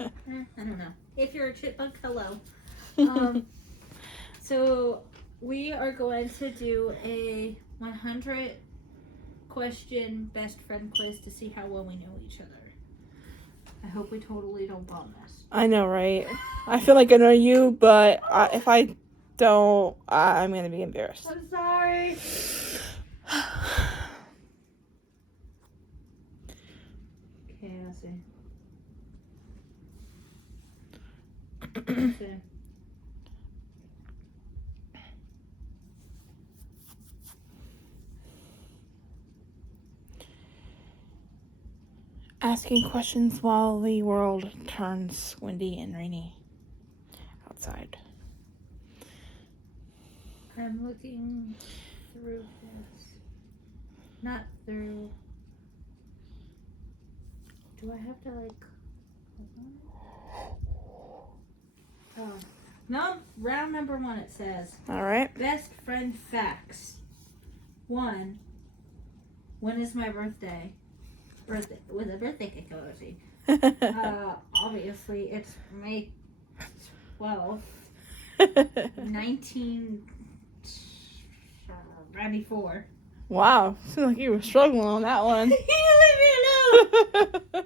I don't know. If you're a chipmunk, hello. So we are going to do a 100 question best friend quiz to see how well we know each other. I hope we totally don't bomb this. I know, right? I feel like I know you, but if I don't, I'm going to be embarrassed. I'm sorry. Okay, let's see. Let's see. Asking questions while the world turns windy and rainy outside. I'm looking through this. Not through. Do I have to like? Oh. No, round number 1 it says. All right. Best friend facts. 1. When is my birthday? Birthday with a birthday cake emoji. Obviously it's May 12th, 1994. Wow, seems like you were struggling on that one. You leave me alone.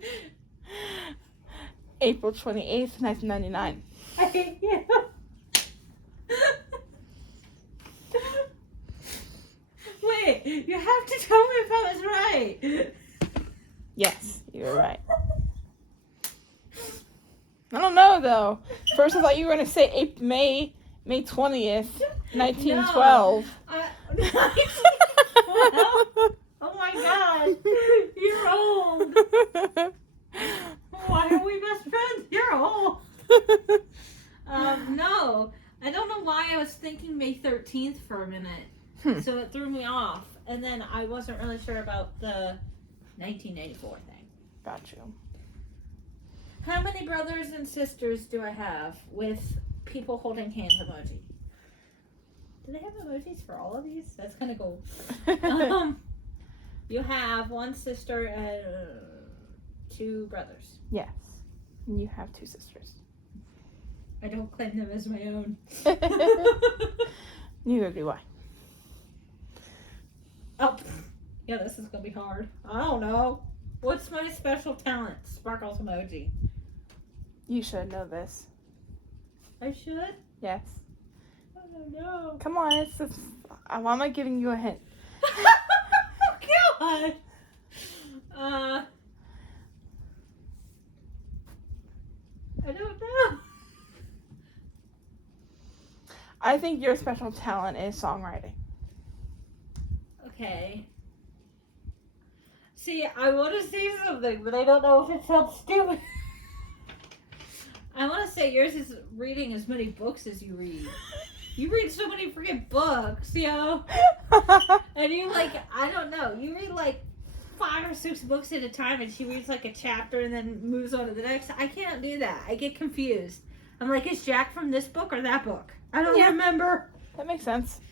April 28th, 1999. I hate you. Wait, you have to tell me if I was right. Yes, you were right. I don't know, though. First, I thought you were going to say May 20th, 1912. No, 1912? Oh my god. You're old. Why are we best friends? You're old. No. I don't know why I was thinking May 13th for a minute. So it threw me off. And then I wasn't really sure about the 1994 thing. Got you. How many brothers and sisters do I have with people holding hands emoji? Do they have emojis for all of these? That's kind of cool. You have 1 sister and 2 brothers. Yes. You have 2 sisters. I don't claim them as my own. Neither do I. Oh, yeah, this is going to be hard. I don't know. What's my special talent? Sparkles emoji. You should know this. I should? Yes. I don't know. Come on, why am I giving you a hint? God. I don't know. I think your special talent is songwriting. Okay. See, I want to say something, but I don't know if it sounds stupid. I want to say yours is reading as many books as you read. You read so many freaking books, yo. And you I don't know, you read 5 or 6 books at a time, and she reads a chapter and then moves on to the next. I can't do that. I get confused. I'm like, is Jack from this book or that book? I don't remember. That makes sense.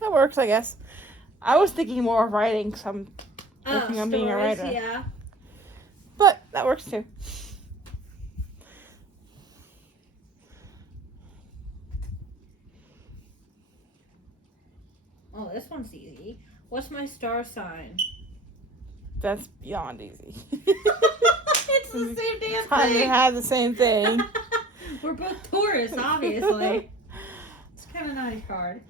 That works, I guess. I was thinking more of writing because I'm working on being a writer. Yeah. But that works too. Oh, this one's easy. What's my star sign? That's beyond easy. It's the same damn Time to thing. have the same thing. We're both Taurus, obviously. It's kind of not hard.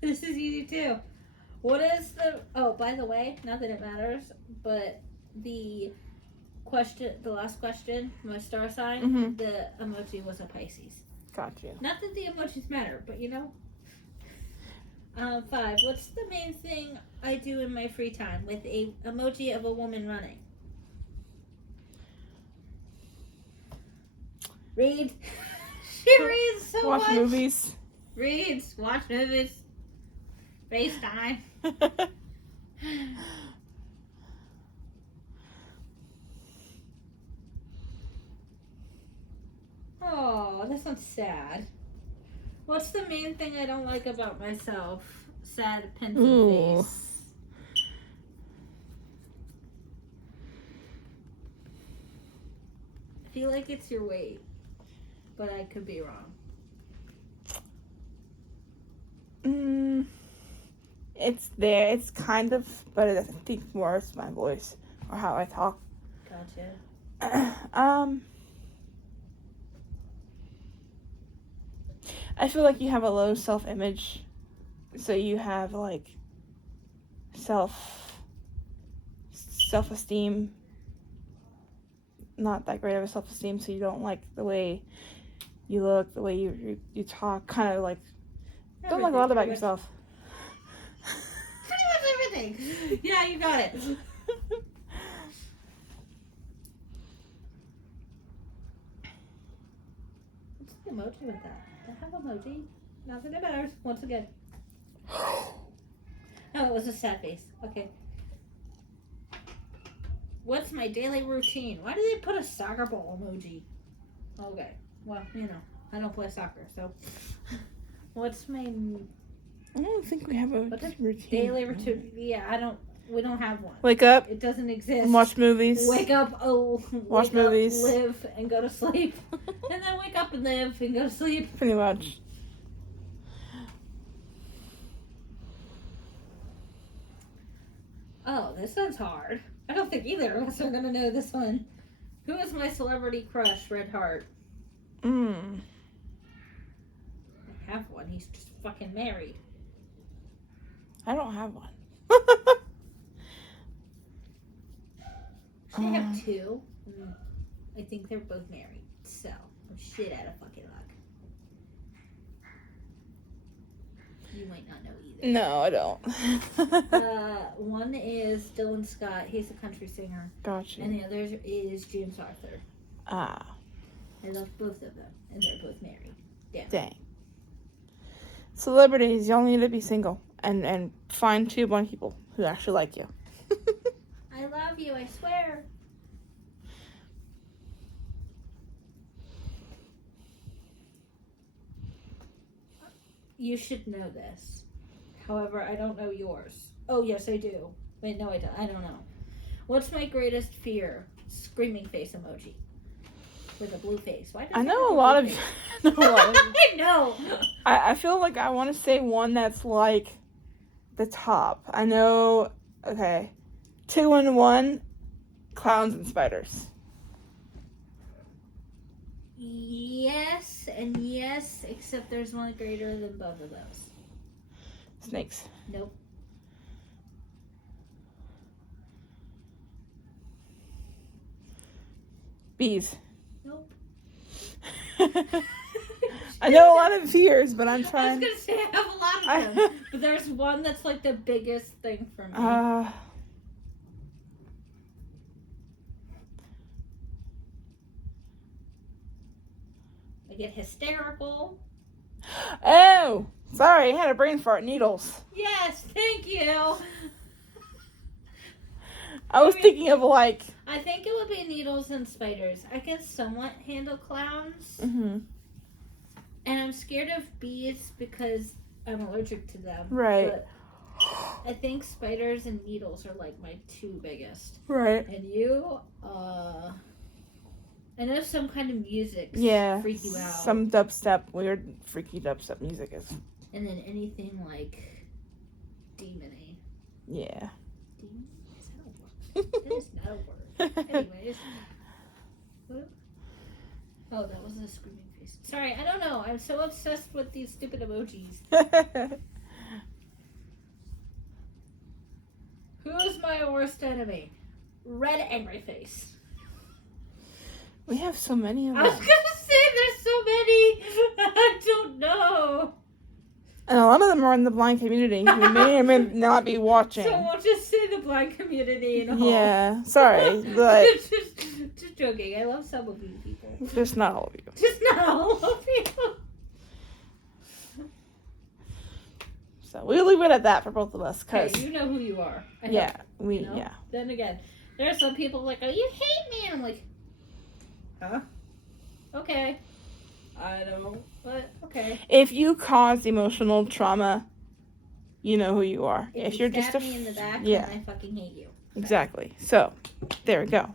This is easy too. What is the? Oh, by the way, not that it matters, but the last question, my star sign, the emoji was a Pisces. Got you. Not that the emojis matter, but you know. 5. What's the main thing I do in my free time with a emoji of a woman running? Read. She reads so Watch much. movies. Reads. Watch movies. FaceTime. Oh, this one's sad. What's the main thing I don't like about myself? Sad pensive face. feel like it's your weight, but I could be wrong. It's there. It's kind of, but I think more it's my voice or how I talk. Gotcha. I feel like you have a low self-image, so you have like self-esteem, not that great of a self-esteem, so you don't like the way you look, the way you talk, kind of like don't like a lot about yourself. Pretty much everything. Yeah, you got it. What's the emoji with that? I have emoji. Nothing that matters. Once again. Oh, it was a sad face. Okay. What's my daily routine? Why do they put a soccer ball emoji? Okay. Well, I don't play soccer, so. What's my... I don't think we have a routine. Daily routine. Yeah, we don't have one. Wake up. It doesn't exist. Watch movies. Wake up, watch movies. Live, and go to sleep. And then wake up and live and go to sleep. Pretty much. Oh, this one's hard. I don't think either of us are going to know this one. Who is my celebrity crush, Red Heart? I have one. He's just fucking married. I don't have one. I have two. I think they're both married. So, I'm shit out of fucking luck. You might not know either. No, I don't. One is Dylan Scott. He's a country singer. Gotcha. And the other is James Arthur. Ah. I love both of them. And they're both married. Damn. Dang. Celebrities, y'all need to be single. And find 2 blind people who actually like you. I love you, I swear. You should know this. However, I don't know yours. Oh, yes, I do. Wait, no, I don't. I don't know. What's my greatest fear? Screaming face emoji. With a blue face. Why does I it know have a lot of... I know. I feel like I want to say one that's like the top. I know... Okay. 2 and 1. Clowns and spiders. Yes, and yes, except there's one greater than both of those. Snakes. Nope. Bees. Nope. I know a lot of fears, but I'm I trying... was going to say I have a lot of them, but there's one that's like the biggest thing for me. I get hysterical. Oh! Sorry, I had a brain fart. Needles. Yes, thank you. I was thinking of like... I think it would be needles and spiders. I can somewhat handle clowns. Mm-hmm. And I'm scared of bees because I'm allergic to them. Right. But I think spiders and needles are like my 2 biggest. Right. And you, I know some kind of music freak you out. Some dubstep, weird, freaky dubstep music is. And then anything like demon-y. Yeah. Demon? Is that a word? That is not a word. Anyways. Oh, that was a screaming face. Sorry, I don't know. I'm so obsessed with these stupid emojis. Who's my worst enemy? Red angry face. We have so many of them. I was gonna say there's so many. I don't know. And a lot of them are in the blind community. We may or may not be watching. So we'll just say the blind community in all. Yeah, sorry, but just joking. I love some of you people. just not all of you. Just not all of you. So we'll leave it at that for both of us, cause you know who you are. I yeah, hope, we you know? yeah. Then again, there are some people like, oh, you hate me, and I'm like, huh? Okay. I don't, but okay. If you cause emotional trauma, you know who you are. If you're just me in the back, yeah, then I fucking hate you. Exactly. So, there we go.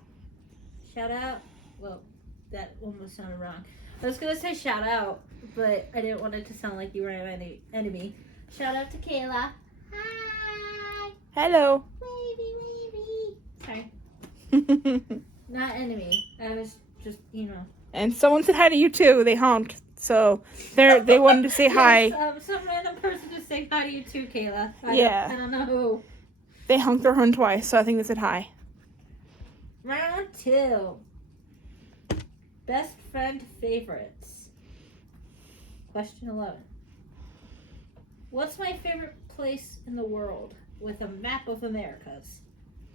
Shout out. Well, that almost sounded wrong. I was gonna say shout out, but I didn't want it to sound like you were an enemy. Shout out to Kayla. Hi. Hello. Wavy. Sorry. Not enemy. I was just, And someone said hi to you too. They honked. So they wanted to say hi. Yes, some random person just saying hi to you too, Kayla. I don't know who. They honked their horn twice, so I think they said hi. Round 2. Best friend favorites. Question 11. What's my favorite place in the world with a map of Americas?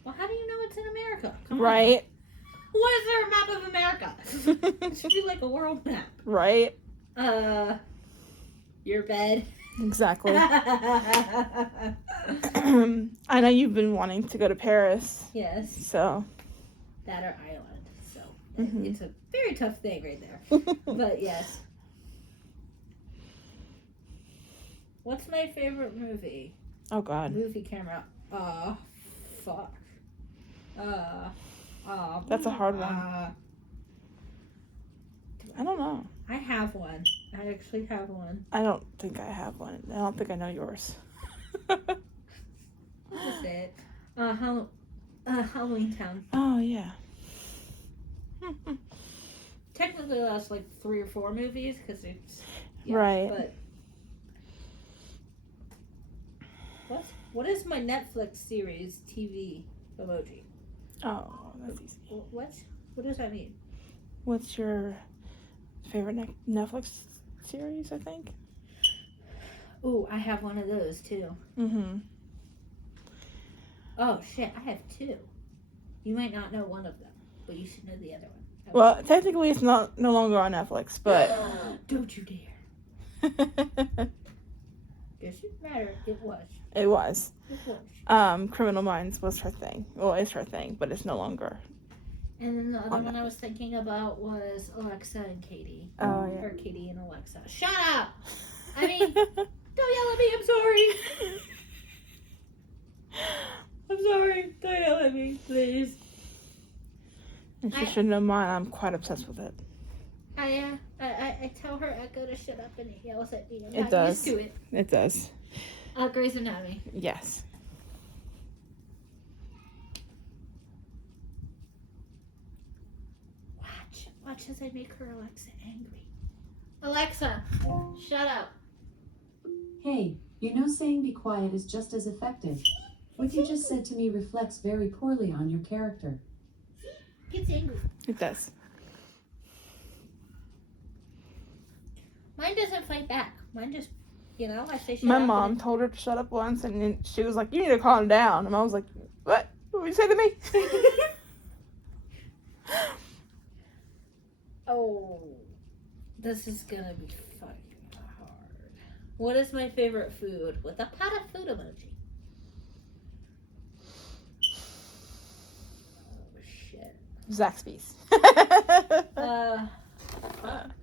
Well, how do you know it's in America? Come on. Right. What is there a map of America? It should be like a world map. Right. Your bed. Exactly. I know you've been wanting to go to Paris. Yes. So. That or Ireland. So it's a very tough thing right there. But yes. What's my favorite movie? Oh God. Movie camera. Fuck. That's a hard one. I don't know. I have one. I actually have one. I don't think I have one. I don't think I know yours. What is it? Halloween Town. Oh, yeah. Technically, that's like 3 or 4 movies because it's right. But what is my Netflix series TV emoji? Oh, that's easy. What does that mean? What's your favorite Netflix series? I think. Ooh, I have one of those too. Oh shit, I have 2. You might not know one of them, but you should know the other one. Well, technically, it's no longer on Netflix, but don't you dare. Does it matter? It was. It was. It was. Criminal Minds was her thing. Well, it's her thing, but it's no longer. And then the other one I was thinking about was Alexa and Katie. Oh yeah. Or Katie and Alexa. Shut up! I mean, don't yell at me. I'm sorry. I'm sorry. Don't yell at me, please. And she should know mine. I'm quite obsessed with it. I tell her Echo to shut up and it yells at me. I'm it not does. used to it. It does. Grey's Anatomy. Yes. Watch as I make her Alexa angry. Alexa, shut up. Hey, you know saying be quiet is just as effective. What you just said to me reflects very poorly on your character. Gets angry. It does. Mine doesn't fight back. Mine just, I say shut My up. My mom told her to shut up once, and then she was like, "You need to calm down." And I was like, "What? What did you say to me?" Oh, this is gonna be fucking hard. What is my favorite food? With a pot of food emoji. Oh shit. Zaxby's.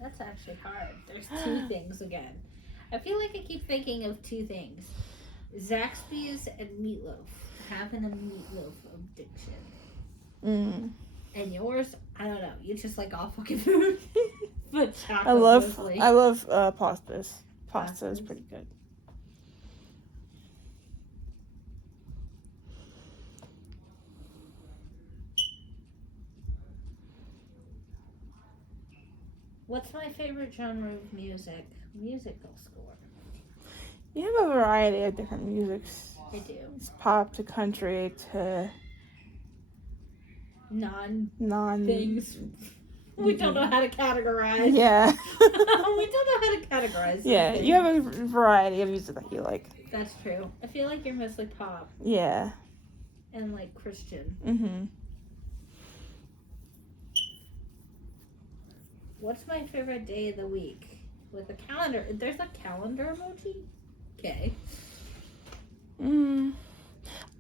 That's actually hard. There's 2 things again. I feel like I keep thinking of 2 things. Zaxby's and meatloaf. Having a meatloaf addiction. And yours, I don't know. You just like all fucking food. But chocolate I love pastas. Pasta is pretty good. What's my favorite genre of music? Musical score. You have a variety of different musics. I do. It's pop to country to non things. We don't know how to categorize. Yeah. We don't know how to categorize. Yeah, things. you have a variety of music that you like. That's true. I feel like you're mostly pop. Yeah. And like Christian. What's my favorite day of the week? With a calendar. There's a calendar emoji? Okay.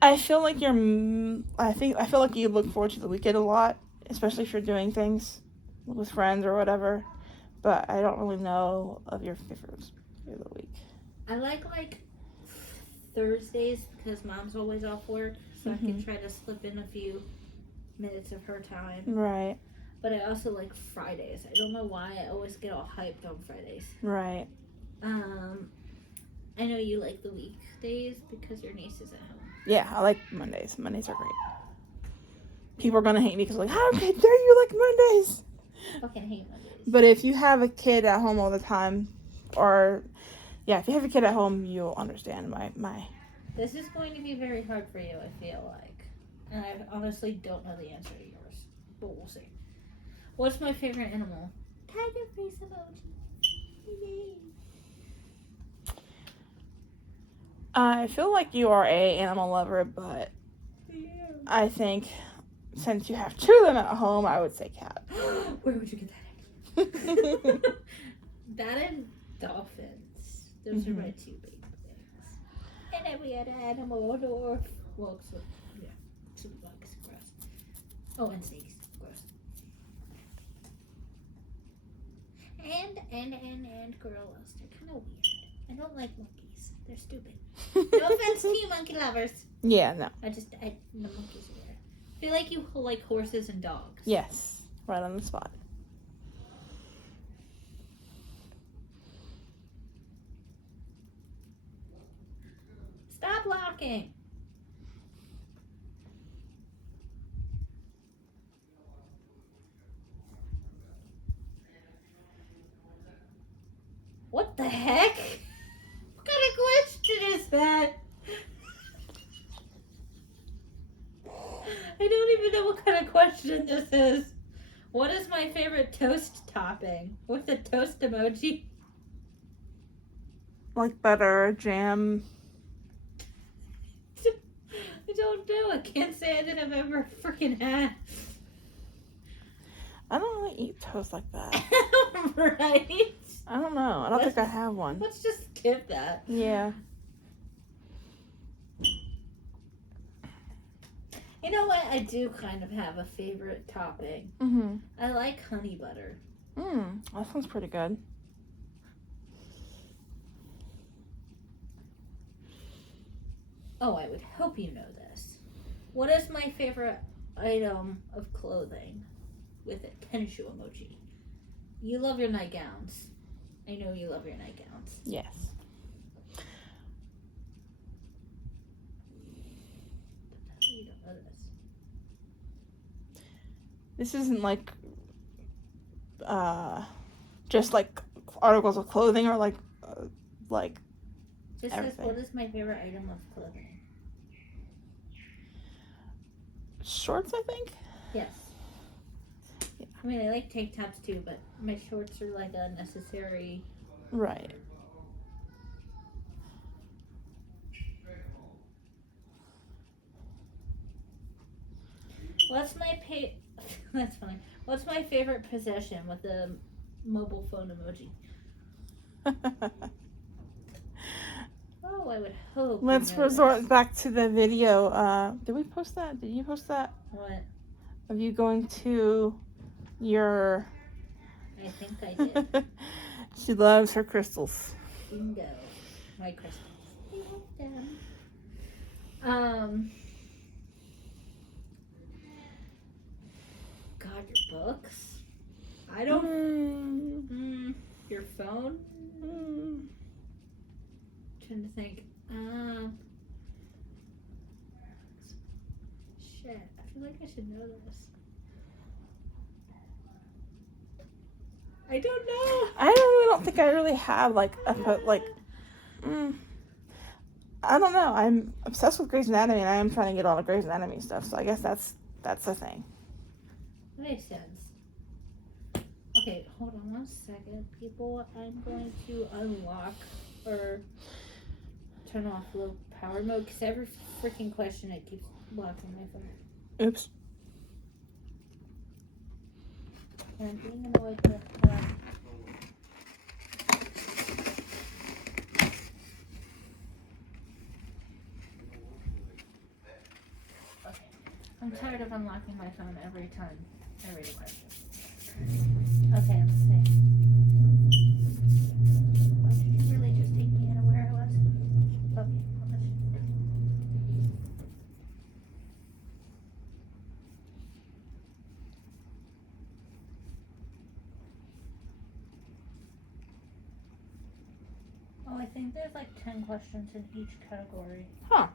I feel like I feel like you look forward to the weekend a lot, especially if you're doing things with friends or whatever. But I don't really know of your favorites of the week. I like Thursdays because Mom's always off work, so I can try to slip in a few minutes of her time. Right. but I also like Fridays. I don't know why I always get all hyped on Fridays. Right. I know you like the weekdays because your niece is at home. Yeah, I like Mondays. Mondays are great. People are gonna hate me because like, how dare you like Mondays? Fucking hate Mondays. But if you have a kid at home all the time, or if you have a kid at home, you'll understand my. This is going to be very hard for you, I feel like. And I honestly don't know the answer to yours. But we'll see. What's my favorite animal? Tiger face emoji. Yay. I feel like you are a animal lover, but Yeah. I think since you have 2 of them at home, I would say cat. Where would you get that? That and dolphins. Those are my 2 big things. And every other animal or well, so, yeah, 2 bugs, gross. Oh, and snakes, gross. And gorillas. They're kind of weird. I don't like monkeys. They're stupid. No offense to you, monkey lovers. Yeah, no. The monkeys are weird. I feel like you like horses and dogs. Yes, right on the spot. Stop locking. What the heck? What kind of question is that? I don't even know what kind of question this is. What is my favorite toast topping? With the toast emoji? Like butter, jam. I don't know. I can't say that I've ever freaking had. I don't really eat toast like that. Right? I don't know. I don't think I have one. Let's just skip that. Yeah. You know what? I do kind of have a favorite topping. Mm-hmm. I like honey butter. That sounds pretty good. Oh, I would hope you know this. What is my favorite item of clothing? With a tennis shoe emoji. You love your nightgowns. I know you love your nightgowns. Yes. You don't know this. This isn't like just like articles of clothing or like This everything. is what is my favorite item of clothing? Shorts, I think. Yes. Yeah. I mean, I like tank tops too, but my shorts are like a necessary. Right. What's my That's funny. What's my favorite possession with the mobile phone emoji? Oh, I would hope. Let's you know resort this. back to the video. Did we post that? Did you post that? What? Of you going to your... I think I did. She loves her crystals. Bingo. My crystals. I love them. God, your books? I don't... Your phone? Trying to think. Shit. I feel like I should know this. I don't know. I don't think I really have like I don't know. I'm obsessed with Grey's Anatomy, and I am trying to get all the Grey's Anatomy stuff. So I guess that's the thing. Makes sense. Okay, hold on 1 second, people. I'm going to unlock or turn off low power mode because every freaking question it keeps locking my phone. Oops. And I'm being annoyed with that. Okay. I'm tired of unlocking my phone every time I read a question. Okay, let's see. Oh, did it really just take me out of where I was? Okay, let's... I think there's like 10 questions in each category. Huh.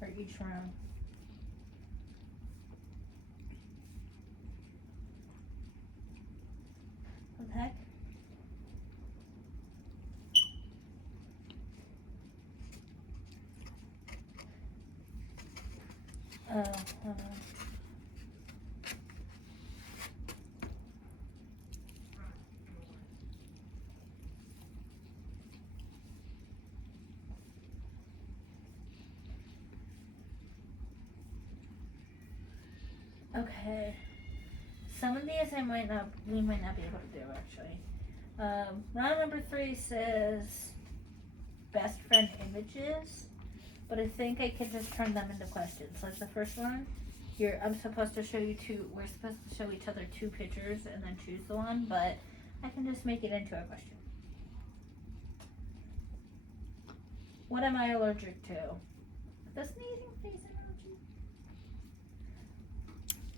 Or each round. What the heck? Oh, hold on. Okay. Some of these we might not be able to do actually. Round number 3 says best friend images, but I think I can just turn them into questions. Like the first one, I'm supposed to show you we're supposed to show each other 2 pictures and then choose the one, but I can just make it into a question. What am I allergic to? The sneezing face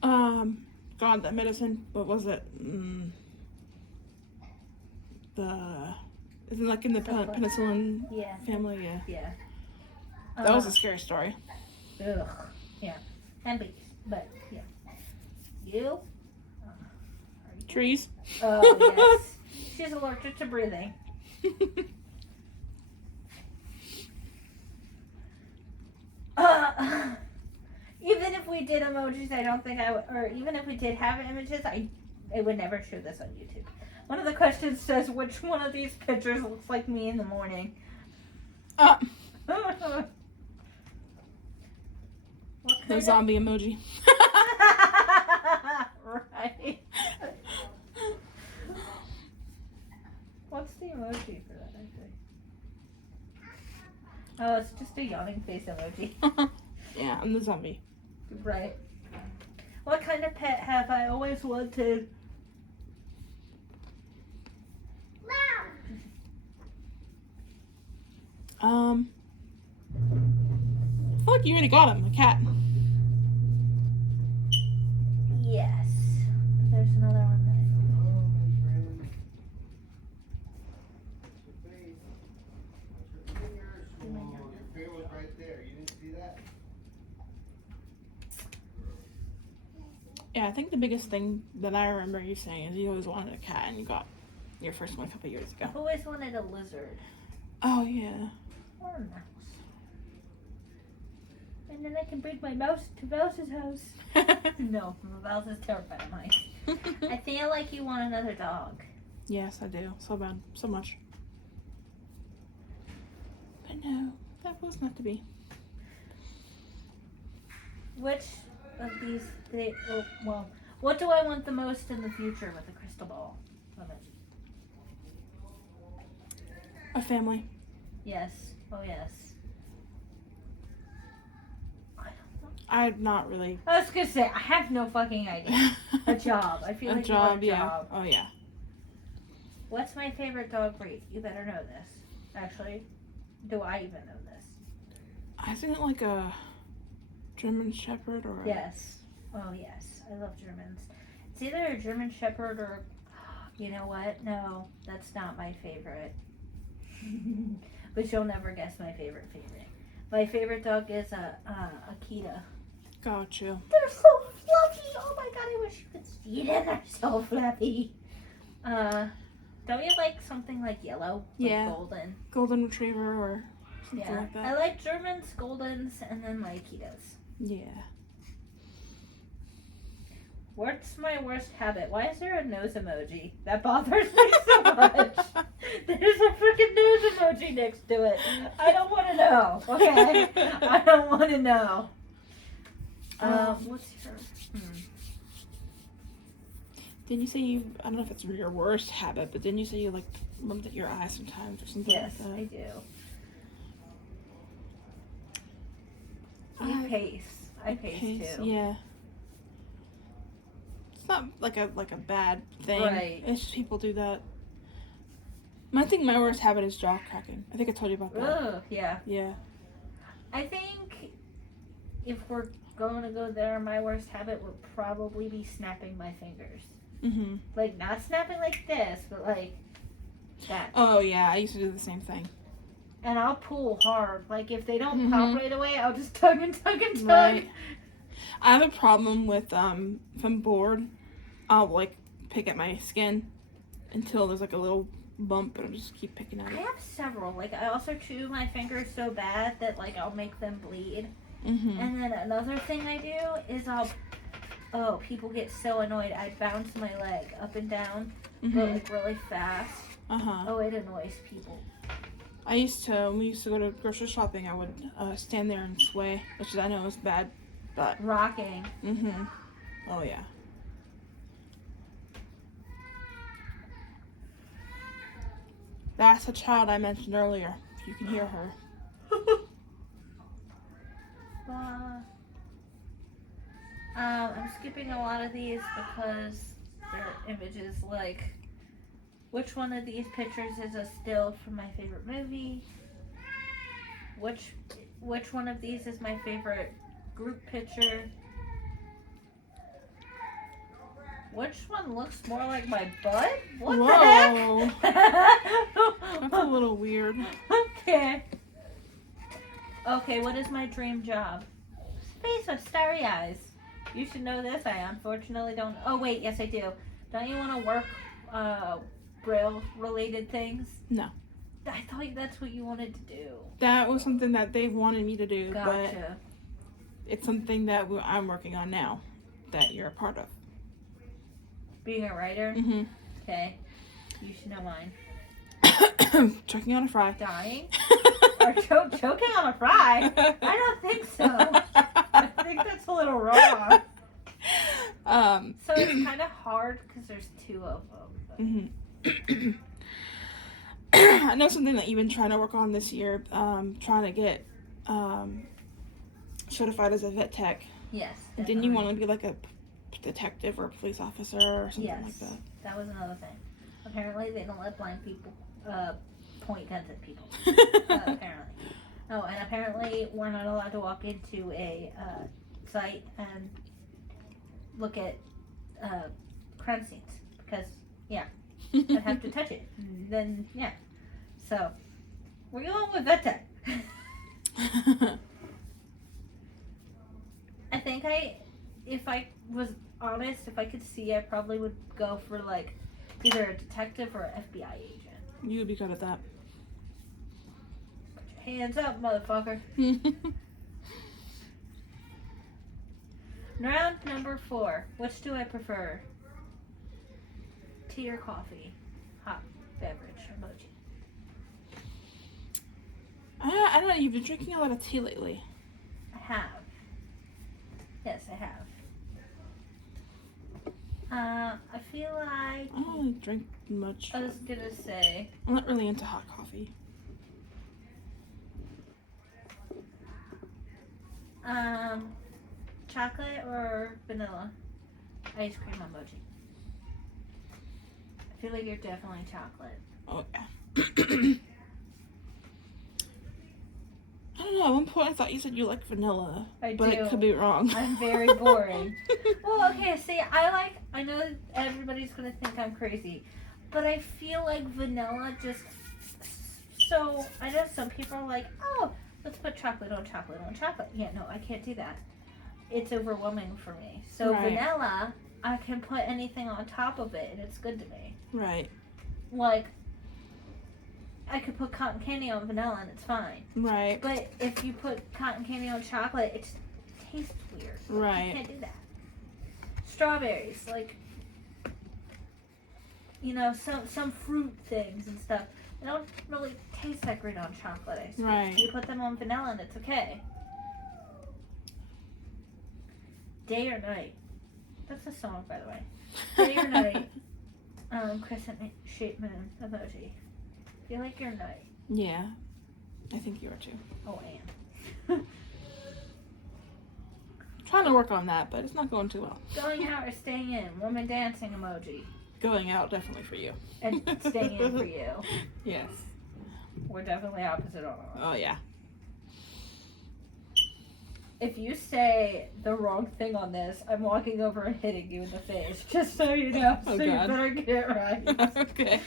emoji. God, that medicine. What was it? Is it like in the penicillin Yeah. family? Yeah. Yeah. That was a scary story. Ugh. Yeah. And bees. But, yeah. You? Trees. Oh, yes. She's allergic to breathing. Even if we did emojis, I don't think I would, or even if we did have images, I would never show this on YouTube. One of the questions says, which one of these pictures looks like me in the morning? The zombie emoji. Right. What's the emoji for that, actually? Oh, it's just a yawning face emoji. Yeah, I'm the zombie. Right. What kind of pet have I always wanted? I feel like you already got him, a cat. Yes. There's another one that Your was right there. You didn't see that? Yeah, I think the biggest thing that I remember you saying is you always wanted a cat and you got your first one a couple years ago. I've always wanted a lizard. Oh, yeah. Or a mouse. And then I can bring my mouse to Mouse's house. No, Mouse is terrified of mice. I feel like you want another dog. Yes, I do. So bad. So much. But no, that was not to be. Which of these, what do I want the most in the future with the crystal ball emoji? A family. Yes. Oh, yes. I'm not really. I was gonna say, I have no fucking idea. A job. I feel like you want a yeah. job. Oh, yeah. What's my favorite dog breed? You better know this. Actually, do I even know this? I think like a German Shepherd or. Yes. Oh, yes. I love Germans. It's either a German Shepherd or, you know what? No, that's not my favorite. But you'll never guess my favorite. My favorite dog is a Akita. Got you. They're so fluffy. Oh my god, I wish you could see them. They're so fluffy. Don't you like something like yellow? Like Yeah. golden. Golden Retriever or something like I that. like Germans, Goldens, and then my Akitas. Yeah. What's my worst habit? Why is there a nose emoji? That bothers me so much. There's a freaking nose emoji next to it. I don't want to know. Okay? I don't want to know. What's your... Didn't you say you, I don't know if it's your worst habit, but didn't you say you like looked at your eyes sometimes or something Yes, like that? I do. You pace. I pace too. Yeah. It's not like a bad thing. Right. It's just people do that. I think my worst habit is jaw cracking. I think I told you about that. Ugh, yeah. Yeah. I think if we're going to go there, my worst habit would probably be snapping my fingers. Mhm. Like, not snapping like this, but like that. Oh yeah, I used to do the same thing. and I'll pull hard. Like, if they don't pop right away, I'll just tug and tug and tug. Right. I have a problem with, if I'm bored, I'll, like, pick at my skin until there's, like, a little bump, and I'll just keep picking at I it. have several. Like, I also chew my fingers so bad that, like, I'll make them bleed. Mm-hmm. And then another thing I do is oh, people get so annoyed. I bounce my leg up and down, but, like, really fast. Uh-huh. Oh, it annoys people. When we used to go to grocery shopping, I would stand there and sway, which I know is bad, but... Rocking. Mm-hmm. Oh, yeah. That's the child I mentioned earlier. You can hear her. I'm skipping a lot of these because they're images like, which one of these pictures is a still from my favorite movie? Which one of these is my favorite group picture? Which one looks more like my butt? What the Whoa. heck? That's a little weird. Okay. Okay, what is my dream job? Space with starry eyes. You should know this. I unfortunately don't. Oh, wait, yes, I do. Don't you want to work Braille-related things? No. I thought that's what you wanted to do. That was something that they wanted me to do, but Gotcha. it's something that I'm working on now that you're a part of. Being a writer? Mm-hmm. Okay. You should know mine. Choking on a fry. Dying? Or choking on a fry? I don't think so. I think that's a little wrong. So it's kind of hard because there's two of them. Mm-hmm. I know something that you've been trying to work on this year, trying to get certified as a vet tech. Yes. Didn't you want to be like a detective or a police officer or something like that? That was another thing. Apparently they don't let blind people point guns at people. Apparently. Oh, and apparently we're not allowed to walk into a site and look at crime scenes because, yeah, I'd have to touch it. Then, yeah. So, we're going with vet tech. I think if I was honest, if I could see, I probably would go for like either a detective or an FBI agent. You would be good at that. Put your hands up, motherfucker. Round number 4. Which do I prefer? Tea or coffee? Hot beverage emoji. I don't know, you've been drinking a lot of tea lately. I have. Yes, I have. I feel like I don't really drink much. I was gonna say I'm not really into hot coffee. chocolate or vanilla ice cream emoji. I feel like you're definitely chocolate. Oh yeah. I don't know, at one point I thought you said you like vanilla. I but do. it could be wrong. I'm very boring. Well, okay, see, I know everybody's gonna think I'm crazy, but I feel like vanilla just, so, I know some people are like, oh, let's put chocolate on chocolate on chocolate. Yeah, no, I can't do that. It's overwhelming for me. So Right. vanilla, I can put anything on top of it and it's good to me. Right. Like, I could put cotton candy on vanilla and it's fine. Right. But if you put cotton candy on chocolate, it tastes weird. Like, Right. You can't do that. Strawberries, like, you know, some fruit things and stuff, they don't really taste that great on chocolate ice cream. Right. You put them on vanilla and it's okay. Day or night. That's a song, by the way. Day or night. Crescent shaped moon emoji. Feel like you're night. Yeah. I think you are too. Oh, I am. Trying to work on that, but it's not going too well. Going out or staying in. Woman dancing emoji. Going out definitely for you. And staying in for you. Yes. We're definitely opposite on that. Oh yeah. If you say the wrong thing on this, I'm walking over and hitting you in the face. Just so you know. Oh, so you God. better get it right. Okay.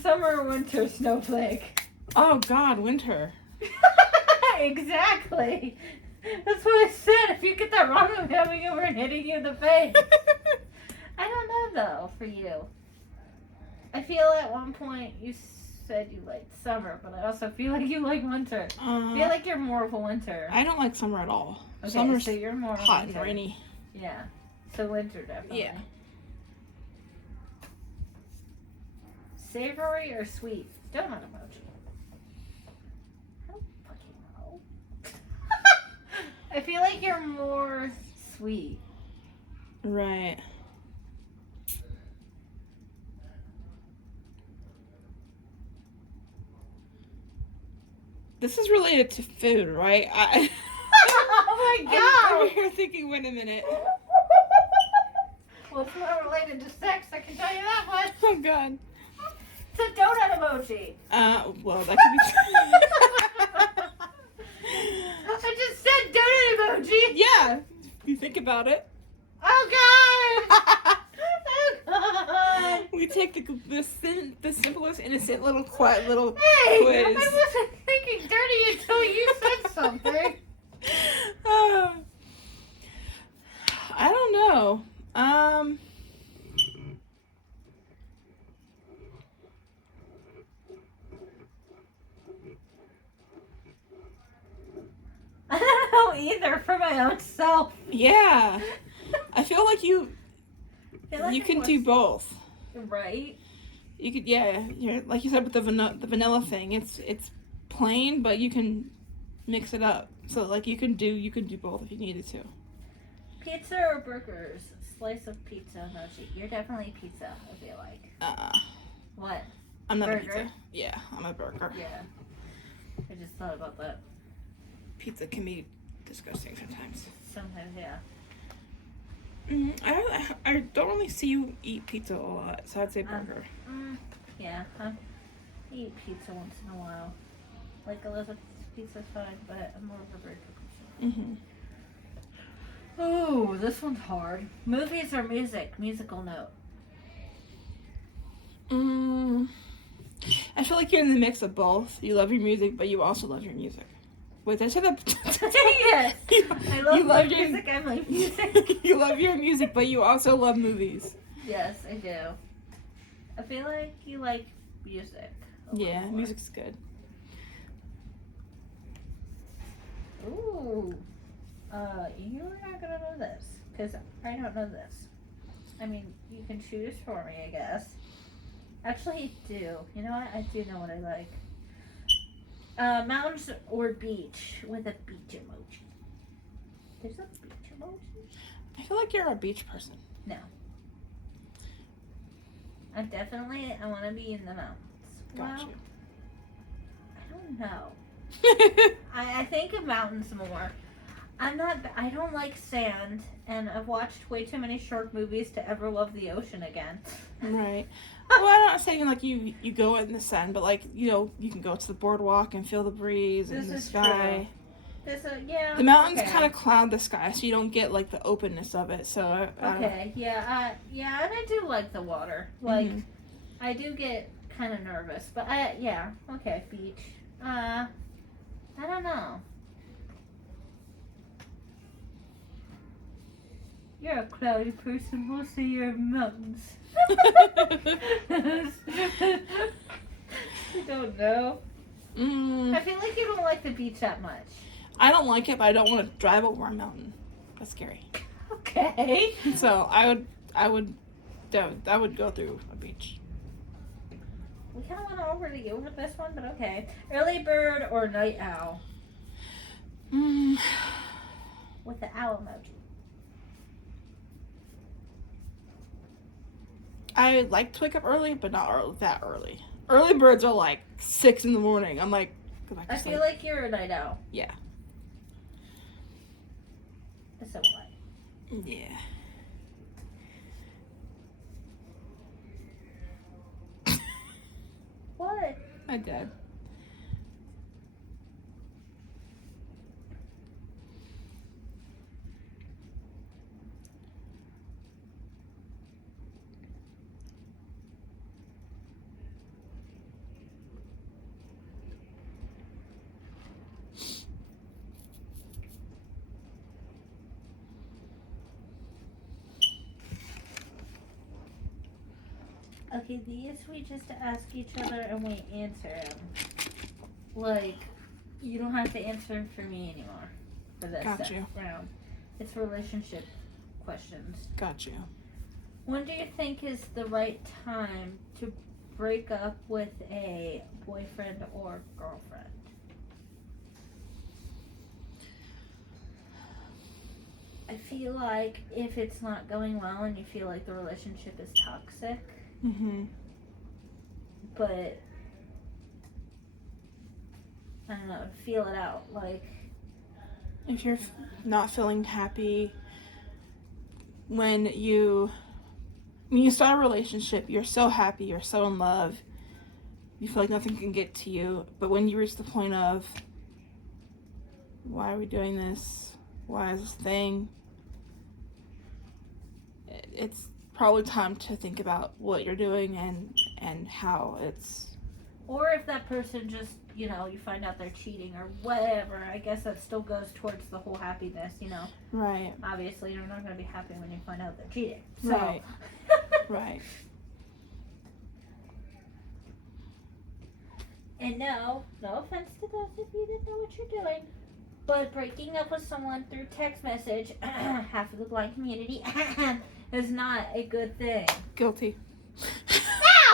Summer or winter snowflake. Oh God, winter. Exactly. That's what I said. If you get that wrong, I'm coming over and hitting you in the face. I don't know though. For you, I feel at one point you said you liked summer, but I also feel like you like winter. I feel like you're more of a winter. I don't like summer at all. Okay, Summer's so you're more hot winter. and rainy. Yeah. So winter definitely. Yeah. Savory or sweet? Donut emoji. I don't fucking know. I feel like you're more sweet. Right. This is related to food, right? Oh my god! I'm here thinking, wait a minute. Well, it's not related to sex, I can tell you that much. Oh God. It's a donut emoji. Well, that could be. I just said donut emoji. Yeah, you think about it. Oh god! Oh god! We take the simplest, innocent little quiet little Hey! quiz. I wasn't thinking dirty until you said something. I don't know. I don't know either for my own self. Yeah, I feel like you I feel like you I'm can more do both. Right? You could, yeah. You're, like you said with the vanilla thing. It's plain, but you can mix it up. So like you can do both if you needed to. Pizza or burgers? Slice of pizza emoji. You're definitely pizza, I feel like. What? I'm not a Burger? pizza. Yeah, I'm a burger. Yeah. I just thought about that. Pizza can be disgusting sometimes. Sometimes, yeah. I don't really see you eat pizza a lot, so I'd say burger. Yeah. I eat pizza once in a while. Like Elizabeth's pizza's fine, but I'm more of a burger person. Oh, this one's hard. Movies or music? Musical note. I feel like you're in the mix of both. You love your music, but you also love your music. Wait, did I say that? Yes. I love my your music. I like music. You love your music, but you also love movies. Yes, I do. I feel like you like music. Yeah, music's good. Ooh. You're not gonna know this, because I don't know this. I mean, you can choose for me, I guess. Actually, I do. You know what? I do know what I like. Mountains or beach with a beach emoji. There's a beach emoji? I feel like you're a beach person. No. I want to be in the mountains. Got Well, you. I don't know. I think of mountains more. I don't like sand, and I've watched way too many short movies to ever love the ocean again. Right. Well, I'm not saying like you go in the sun, but like, you know, you can go to the boardwalk and feel the breeze and the sky. Yeah. The mountains okay. kind of cloud the sky, so you don't get like the openness of it. So Okay. Yeah. Yeah, and I do like the water. Like, I do get kind of nervous, but yeah. Okay, beach. I don't know. You're a cloudy person. We'll see your mountains. I don't know. I feel like you don't like the beach that much. I don't like it, but I don't want to drive over a mountain. That's scary. Okay. So I would go through a beach. We kind of went over to you with this one, but okay. Early bird or night owl? With the owl emoji. I like to wake up early, but not that early. Early birds are like 6 in the morning. I'm like, go back to I sleep. feel like you're a night owl. Yeah. So what? Yeah. What? My dad. Okay, these we just ask each other and we answer them. Like, you don't have to answer for me anymore for this Got you. round. It's relationship questions. Got you. When do you think is the right time to break up with a boyfriend or girlfriend? I feel like if it's not going well and you feel like the relationship is toxic, but I don't know, feel it out. Like, if you're not feeling happy when you start a relationship, you're so happy, you're so in love, you feel like nothing can get to you, but when you reach the point of, why are we doing this? Why is this thing? It's probably time to think about what you're doing and how it's... or if that person just, you know, you find out they're cheating or whatever, I guess that still goes towards the whole happiness, you know. Right. Obviously, you're not going to be happy when you find out they're cheating. So. Right. Right. And no offense to those of you that know what you're doing, but breaking up with someone through text message, half of the blind community, is not a good thing. Guilty.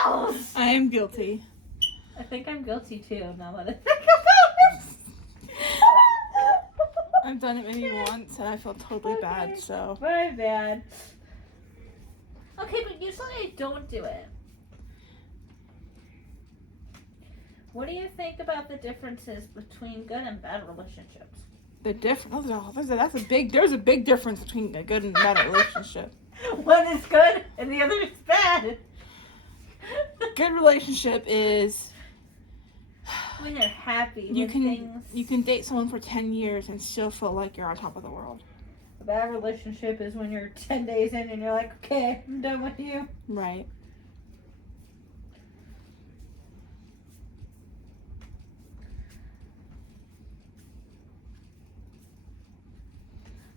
Mouse! I am guilty. I think I'm guilty too, now that I think about it. I've done it maybe once and I feel totally bad, so... My bad. Okay, but usually I don't do it. What do you think about the differences between good and bad relationships? The difference... There's a big difference between a good and bad relationship. One is good and the other is bad. Good relationship is... when you're happy you with can things. You can date someone for 10 years and still feel like you're on top of the world. A bad relationship is when you're 10 days in and you're like, okay, I'm done with you. Right.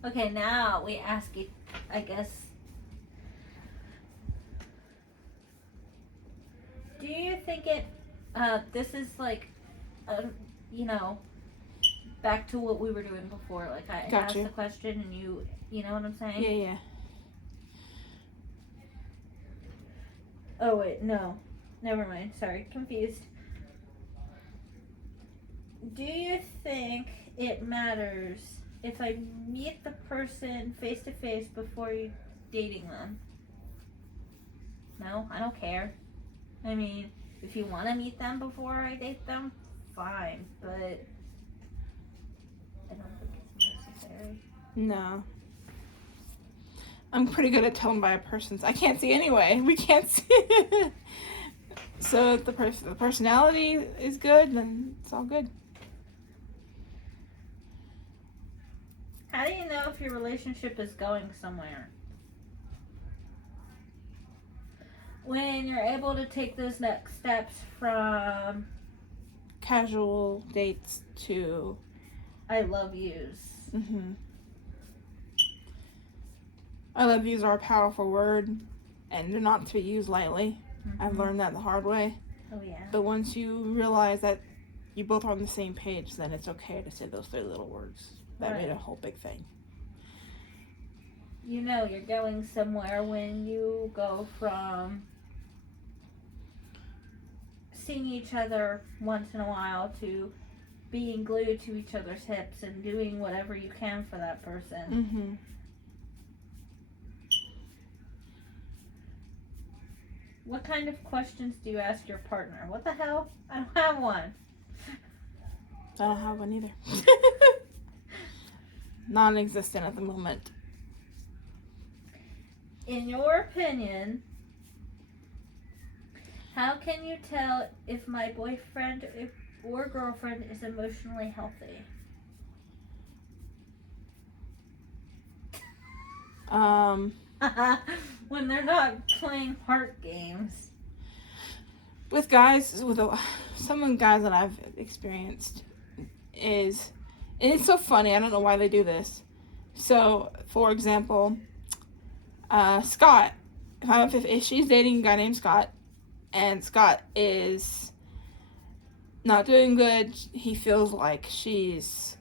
Okay, now we ask you, I guess, do you think this is like, you know, back to what we were doing before. Like, I asked the question and you know what I'm saying? Yeah. Oh, wait, no. Never mind. Sorry, confused. Do you think it matters if I meet the person face to face before you dating them? No, I don't care. I mean, if you want to meet them before I date them, fine, but I don't think it's necessary. No. I'm pretty good at telling by a person's... I can't see anyway. We can't see. So if the personality is good, then it's all good. How do you know if your relationship is going somewhere? When you're able to take those next steps from casual dates to I love yous. Mm-hmm. I love yous are a powerful word, and they're not to be used lightly. Mm-hmm. I've learned that the hard way. Oh, yeah. But once you realize that you both are on the same page, then it's okay to say those 3 little words. That made a whole big thing. You know you're going somewhere when you go from seeing each other once in a while to being glued to each other's hips and doing whatever you can for that person. Mm-hmm. What kind of questions do you ask your partner? What the hell? I don't have one. I don't have one either. Non-existent at the moment. In your opinion, how can you tell if my boyfriend or girlfriend is emotionally healthy? When they're not playing heart games. With guys, some of the guys that I've experienced and it's so funny, I don't know why they do this. So, for example, Scott, if she's dating a guy named Scott, and Scott is not doing good. He feels like she's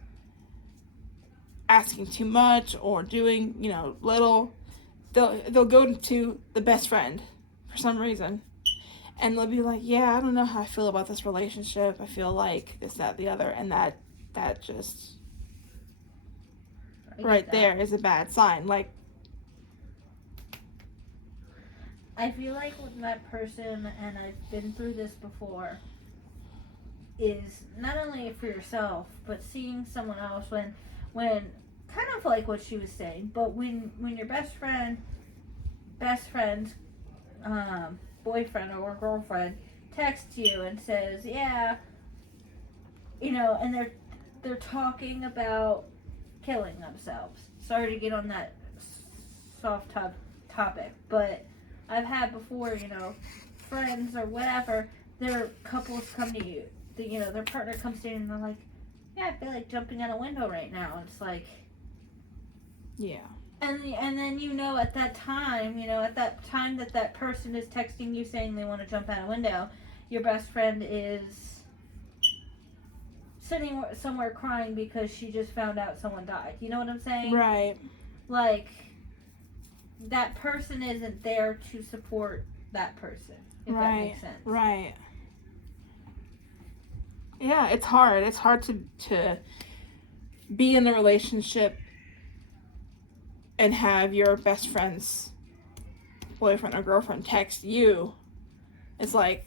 asking too much or doing, little. They'll go to the best friend for some reason, and they'll be like, yeah, I don't know how I feel about this relationship. I feel like this, that, the other, and that just right there is a bad sign. Like, I feel like with that person, and I've been through this before, is not only for yourself, but seeing someone else when kind of like what she was saying, but when your best friend's boyfriend or girlfriend texts you and says, yeah, and they're talking about killing themselves. Sorry to get on that soft topic, but I've had before, friends or whatever, their couples come to you, their partner comes to you and they're like, yeah, I feel like jumping out a window right now. It's like, yeah. And then at that time, that person is texting you saying they want to jump out a window, your best friend is sitting somewhere crying because she just found out someone died. You know what I'm saying? Right. Like, that person isn't there to support that person, if that makes sense. Right. Yeah, it's hard. It's hard to be in a relationship and have your best friend's boyfriend or girlfriend text you. It's like,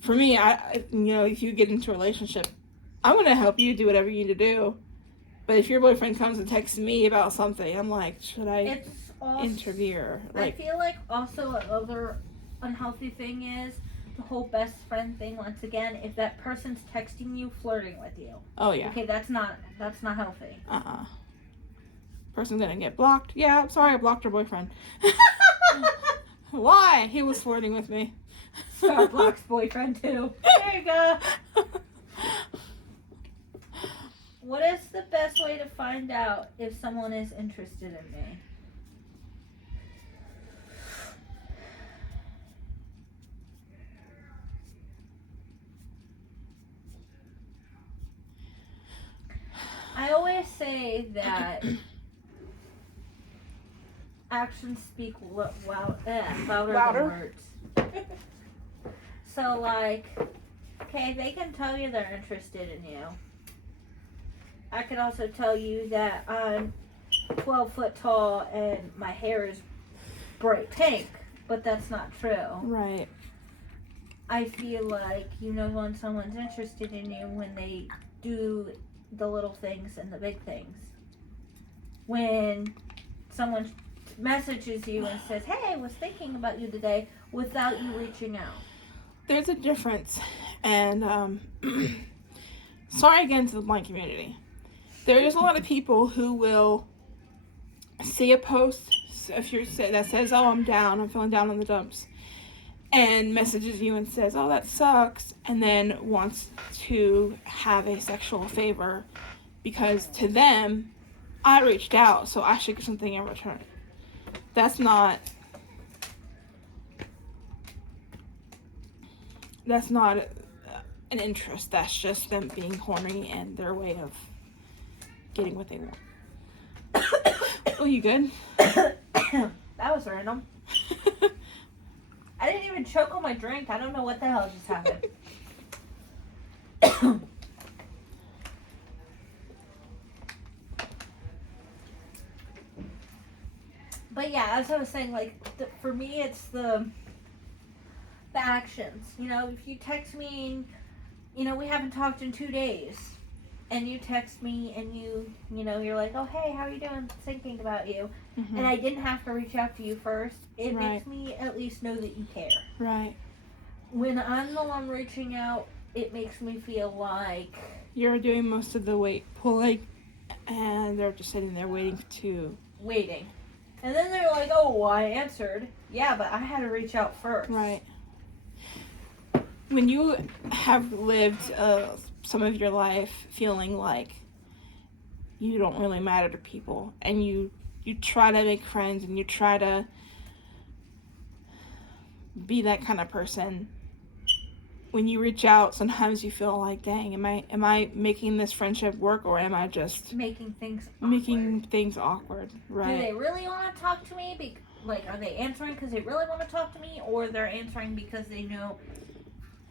for me, if you get into a relationship, I'm going to help you do whatever you need to do. But if your boyfriend comes and texts me about something, I'm like, should I interfere? I feel like also another unhealthy thing is the whole best friend thing. Once again, if that person's texting you, flirting with you. Oh yeah. Okay, that's not healthy. Person's gonna get blocked. Yeah, I'm sorry, I blocked your boyfriend. Why? He was flirting with me. Scott blocks boyfriend too. There you go. What is the best way to find out if someone is interested in me? I always say that actions speak louder than words. So, like, okay, they can tell you they're interested in you. I could also tell you that I'm 12 foot tall and my hair is bright pink, but that's not true. Right. I feel like you know when someone's interested in you when they do the little things and the big things. When someone messages you and says, hey, I was thinking about you today, without you reaching out. There's a difference. And sorry again to the blind community. There's a lot of people who will see a post that says, oh, I'm down, I'm feeling down in the dumps, and messages you and says, oh, that sucks, and then wants to have a sexual favor because to them, I reached out, so I should get something in return. That's not an interest. That's just them being horny and their way of getting what they want. Oh, you good? That was random. I didn't even choke on my drink. I don't know what the hell just happened. But yeah, as I was saying, like, for me, it's the actions. If you text me, and, we haven't talked in 2 days, and you text me, and you're like, oh, hey, how are you doing? Thinking about you. Mm-hmm. And I didn't have to reach out to you first. It makes me at least know that you care. Right. When I'm the one reaching out, it makes me feel like you're doing most of the weight pulling, and they're just sitting there waiting. And then they're like, oh, well, I answered. Yeah, but I had to reach out first. Right. When you have lived some of your life feeling like you don't really matter to people, and you try to make friends, and you try to be that kind of person. When you reach out, sometimes you feel like, dang, am I making this friendship work, or am I just making things awkward? Right. Do they really want to talk to me? Are they answering because they really want to talk to me, or they're answering because they know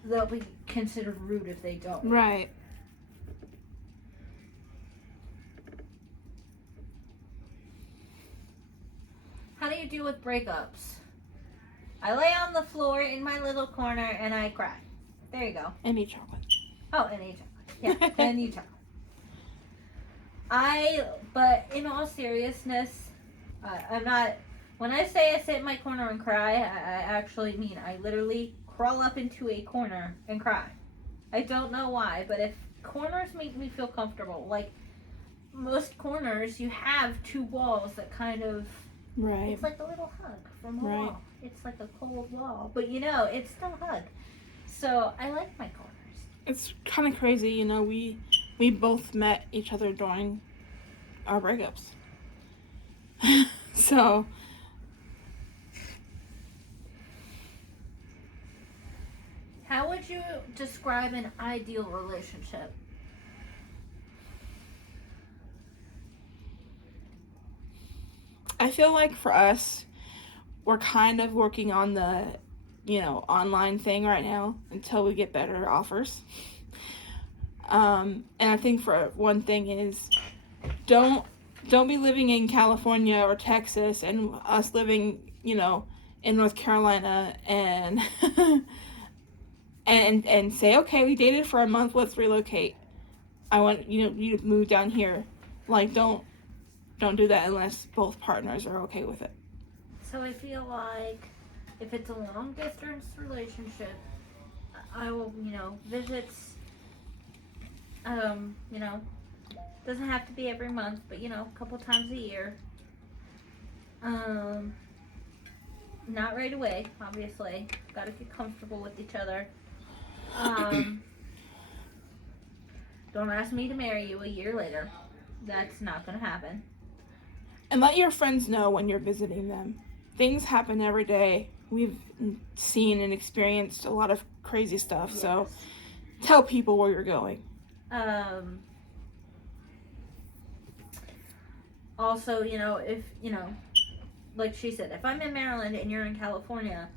they'll be considered rude if they don't? Right. How do you deal with breakups? I lay on the floor in my little corner and I cry. There you go. And eat chocolate. Oh, and eat chocolate. Yeah, and eat chocolate. But in all seriousness, I'm not, when I say I sit in my corner and cry, I actually mean I literally crawl up into a corner and cry. I don't know why, but if corners make me feel comfortable, like most corners, you have two walls that kind of, right. It's like a little hug from a right. wall. It's like a cold wall, but it's still a hug. So I like my corners. It's kind of crazy, we both met each other during our breakups. So how would you describe an ideal relationship? I feel like for us, we're kind of working on the, online thing right now until we get better offers. And I think for one thing is, don't be living in California or Texas and us living, in North Carolina and and say, okay, we dated for a month, let's relocate. I want you to move down here. Like, don't do that unless both partners are okay with it. So I feel like if it's a long distance relationship, I will, visits, doesn't have to be every month, but a couple times a year. Not right away, obviously. Gotta get comfortable with each other. Don't ask me to marry you a year later. That's not gonna happen. And let your friends know when you're visiting them. Things happen every day. We've seen and experienced a lot of crazy stuff, yes. So tell people where you're going. Also, if, like she said, if I'm in Maryland and you're in California,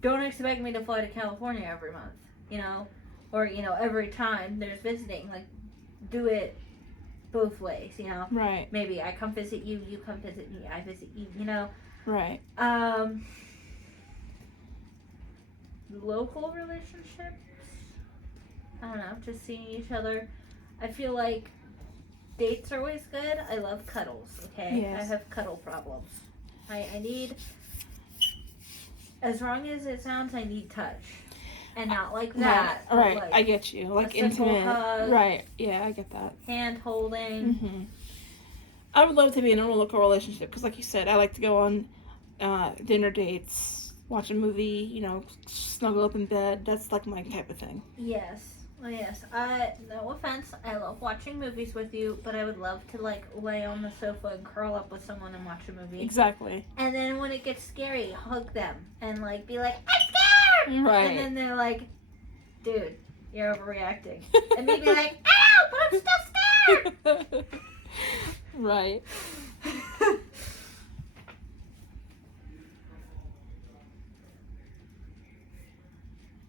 don't expect me to fly to California every month, or, every time there's visiting. Like, do it both ways, Right. Maybe I come visit you, you come visit me, I visit you, Right. Local relationships, I don't know, just seeing each other. I feel like dates are always good. I love cuddles, okay? Yes. I have cuddle problems. I need, as wrong as it sounds, I need touch. And not like that. Right, like I get you. Like intimate. Hug, right, yeah, I get that. Hand holding. Mm-hmm. I would love to be in a local relationship because, like you said, I like to go on dinner dates, watch a movie, snuggle up in bed. That's like my type of thing. Yes. Oh, yes. No offense, I love watching movies with you, but I would love to, lay on the sofa and curl up with someone and watch a movie. Exactly. And then when it gets scary, hug them and, be like, I'm scared! Right. And then they're like, dude, you're overreacting. And me be like, ow, but I'm still scared! Right.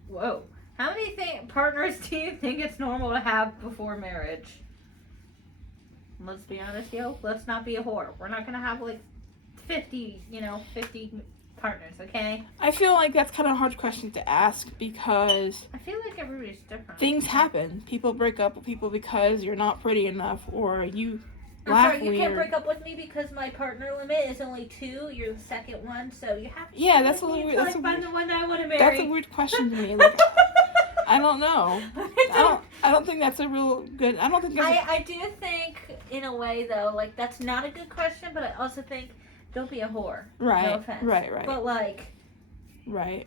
Whoa. How many partners do you think it's normal to have before marriage? Let's be honest, let's not be a whore. We're not gonna have 50 partners, okay? I feel like that's kind of a hard question to ask because I feel like everybody's different. Things happen. People break up with people because you're not pretty enough or you I'm laugh sorry, you weird. can't break up with me because my partner limit is only 2. You're the second one, so you have to. Yeah, that's a little weird. That's find the one that I want to marry. That's a weird question to me. I don't know. I don't think that's a real good. I don't think. I do think in a way though, that's not a good question, but I also think don't be a whore. Right. No offense. Right. But Right.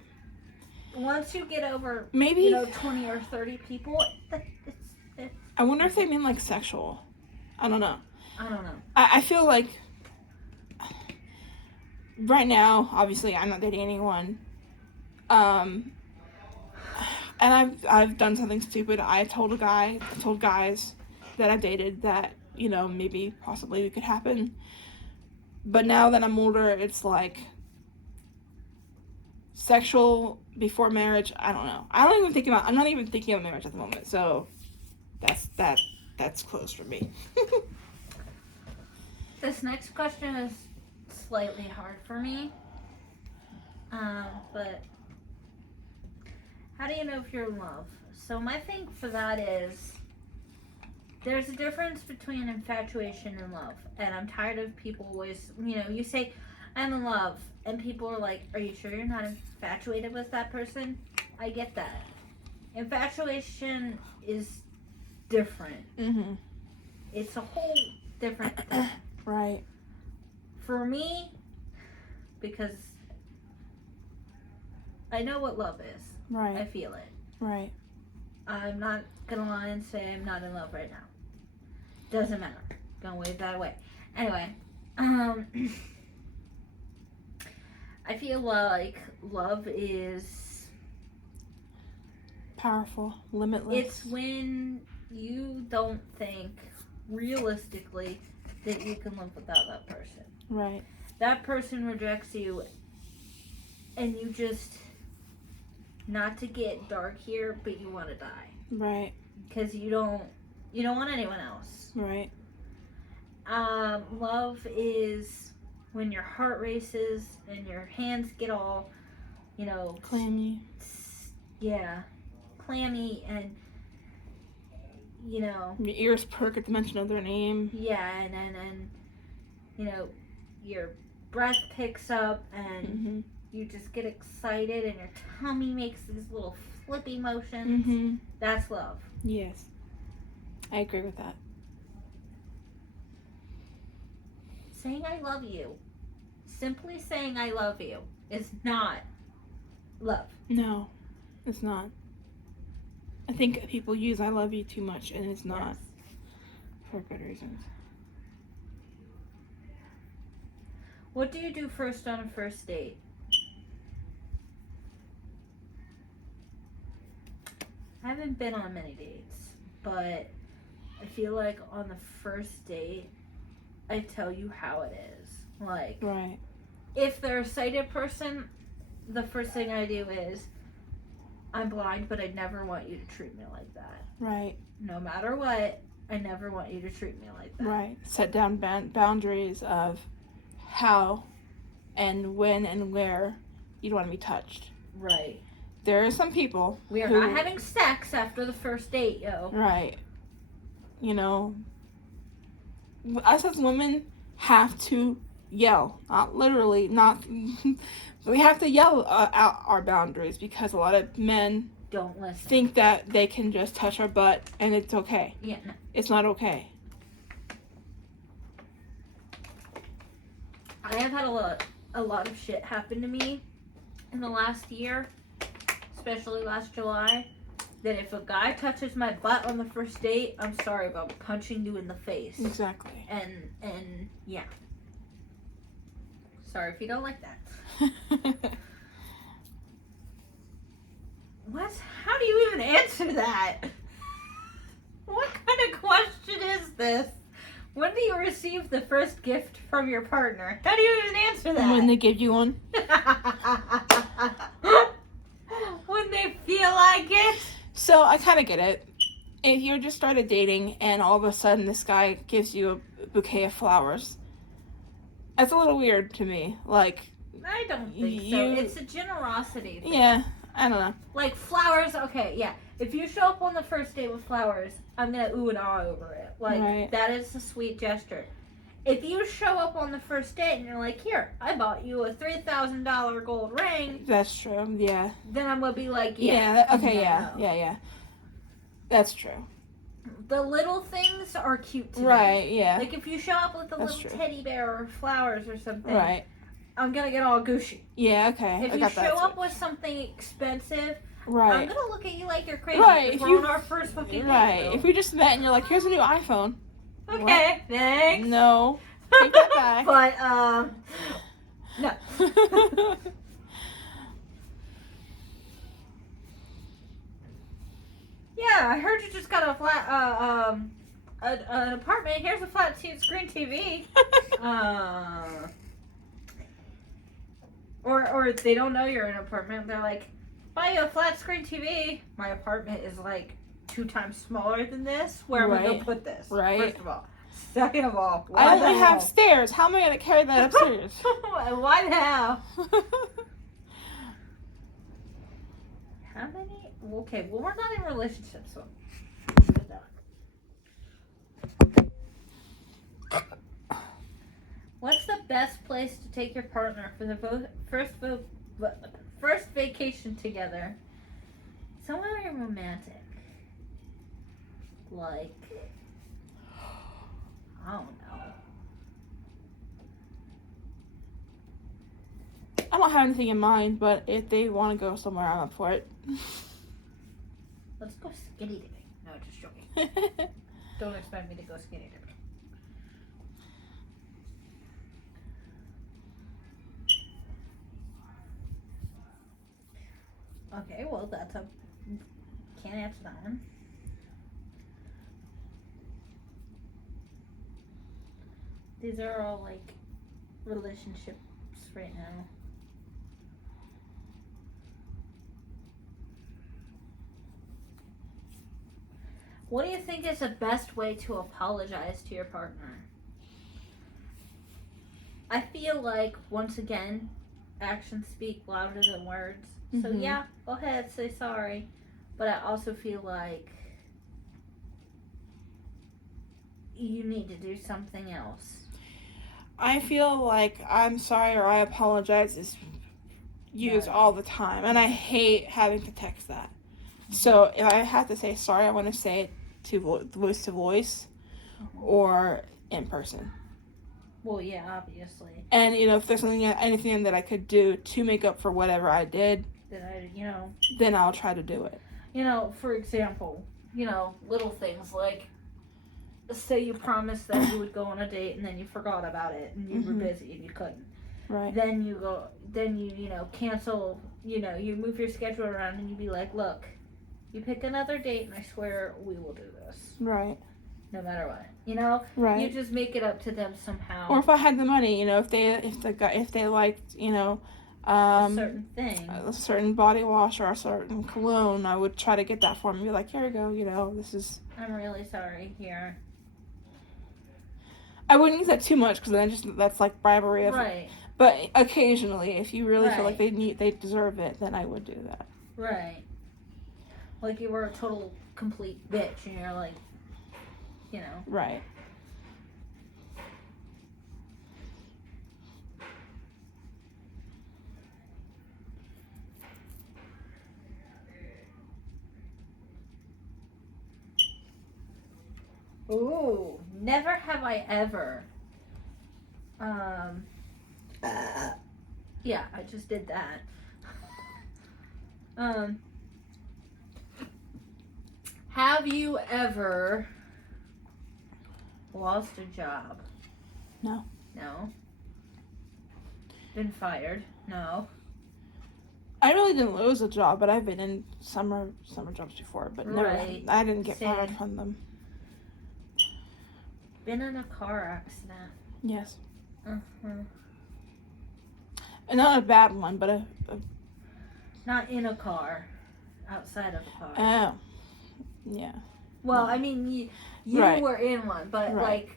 Once you get over maybe 20 or 30 people, it's I wonder if they mean sexual. I don't know. I I feel like right now, obviously, I'm not dating anyone. And I've done something stupid. I told guys that I dated that, you know, maybe possibly it could happen. But now that I'm older, it's like sexual before marriage, I don't know. I'm not even thinking about marriage at the moment. So that's close for me. This next question is slightly hard for me. But how do you know if you're in love? So my thing for that is there's a difference between infatuation and love. And I'm tired of people always, you know, you say, I'm in love. And people are like, are you sure you're not infatuated with that person? I get that. Infatuation is different. Mm-hmm. It's a whole different thing. Right. For me, because I know what love is. Right. I feel it. Right. I'm not gonna lie and say I'm not in love right now. Doesn't matter. Gonna wave that away. Anyway, I feel like love is Powerful, limitless. it's when you don't think realistically that you can live without that person. Right. That person rejects you and you just, not to get dark here, but you want to die. Right. Because you don't want anyone else. Right. Love is when your heart races and your hands get all, you know, Clammy. Yeah, clammy, and you know, Your ears perk at the mention of their name. yeah, and you know, your breath picks up and Mm-hmm. you just get excited and your tummy makes these little flippy motions. Mm-hmm. That's love. Yes. I agree with that. Saying I love you, simply saying I love you, is not love. No, it's not. I think people use I love you too much, and it's not. Yes. For good reasons. What do you do first on a first date? I haven't been on many dates, but I feel like on the first date, I tell you how it is. Like, Right. if they're a sighted person, the first thing I do is, I'm blind, but I never want you to treat me like that. Right. No matter what, I never want you to treat me like that. Right. Set down boundaries of how and when and where you want to be touched. Right. There are some people We are who, not having sex after the first date, yo. Right. You know, us as women have to yell. Not literally, not... we have to yell out our boundaries because a lot of men Don't listen. think that they can just touch our butt and it's okay. Yeah, no. It's not okay. I have had a lot of shit happen to me in the last year, especially last July, that if a guy touches my butt on the first date, I'm sorry about punching you in the face. Exactly. And yeah. Sorry if you don't like that. What? How do you even answer that? What kind of question is this? When do you receive the first gift from your partner? How do you even answer that? When they give you one. When they feel like it. So I kind of get it. If you just started dating and all of a sudden this guy gives you a bouquet of flowers, that's a little weird to me. Like, I don't think so. It's a generosity thing. Yeah, I don't know. Like flowers, okay, yeah. If you show up on the first date with flowers, I'm gonna ooh and ah over it. Like, Right. That is a sweet gesture. If you show up on the first date and you're like, here, I bought you a $3,000 gold ring, That's true. Yeah. then I'm gonna be like, Okay. no. Yeah. That's true. The little things are cute to me. Right. Yeah. Like if you show up with a That's little true. teddy bear or flowers or something, Right. I'm gonna get all gushy. Yeah. Okay. If I you got show that up too. with something expensive, I'm Right. gonna look at you like you're crazy. Right, Because if we're you- on our first fucking date. Right. though. If we just met and you're like, here's a new iPhone. Okay, thanks. No. Take that back. But no. yeah, I heard you just got a flat, an apartment. Here's a flat screen TV. Or they don't know you're in an apartment. They're like, buy you a flat screen TV. My apartment is like 2 times smaller than this. Where am I going to put this? Right. First of all. Second of all, I only have stairs. How am I going to carry that upstairs? Why the hell? How many? Okay, well, we're not in relationships, so. What's the best place to take your partner for the first vacation together? Somewhere romantic. Like, I don't know. I don't have anything in mind, but if they want to go somewhere, I'm up for it. Let's go skinny dipping. No, just joking. Don't expect me to go skinny dipping. Okay, well, that's a... Can't answer that one. These are all, like, relationships right now. What do you think is the best way to apologize to your partner? I feel like, once again, actions speak louder than words. So yeah, go ahead, say sorry. But I also feel like you need to do something else. I feel like I'm sorry or I apologize is used all the time. And I hate having to text that. So if I have to say sorry, I want to say it to voice to voice or in person. Well, yeah, obviously. And, if there's anything that I could do to make up for whatever I did, then I'll try to do it. For example, little things like, say you promised that you would go on a date and then you forgot about it and you were busy and you couldn't. Right. Then you cancel, you move your schedule around and you be like, look, you pick another date and I swear we will do this. Right. No matter what. Right. You just make it up to them somehow. Or if I had the money, if they liked, a certain thing. A certain body wash or a certain cologne, I would try to get that for them. Be like, here you go, this is... I'm really sorry, here. I wouldn't use that too much because then that's like bribery. Right. But occasionally, if you really feel like they deserve it, then I would do that. Right. Like you were a total complete bitch and you're like, Right. Ooh, never have I ever. Yeah, I just did that. Have you ever lost a job? No. No. Been fired? No. I really didn't lose a job, but I've been in summer jobs before, but never. Right. I didn't get Same. fired from them. Been in a car accident? Yes. Uh-huh. Not a bad one, but a Not in a car. Outside of a car. Oh. Yeah. Well, I mean, you were in one, but Right.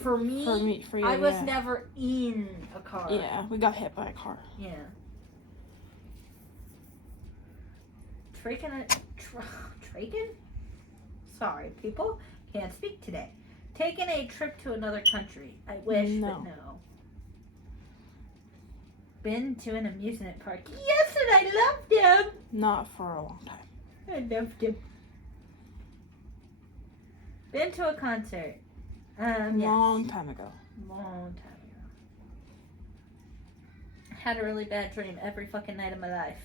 for me, for you, I was never in a car. Yeah, we got hit by a car. Yeah. Taking? Sorry, people. Can't speak today. Taking a trip to another country. I wish, but no. Been to an amusement park. Yes, and I loved them. Not for a long time. I loved them. Been to a concert. Long time ago. Long time ago. Had a really bad dream every fucking night of my life.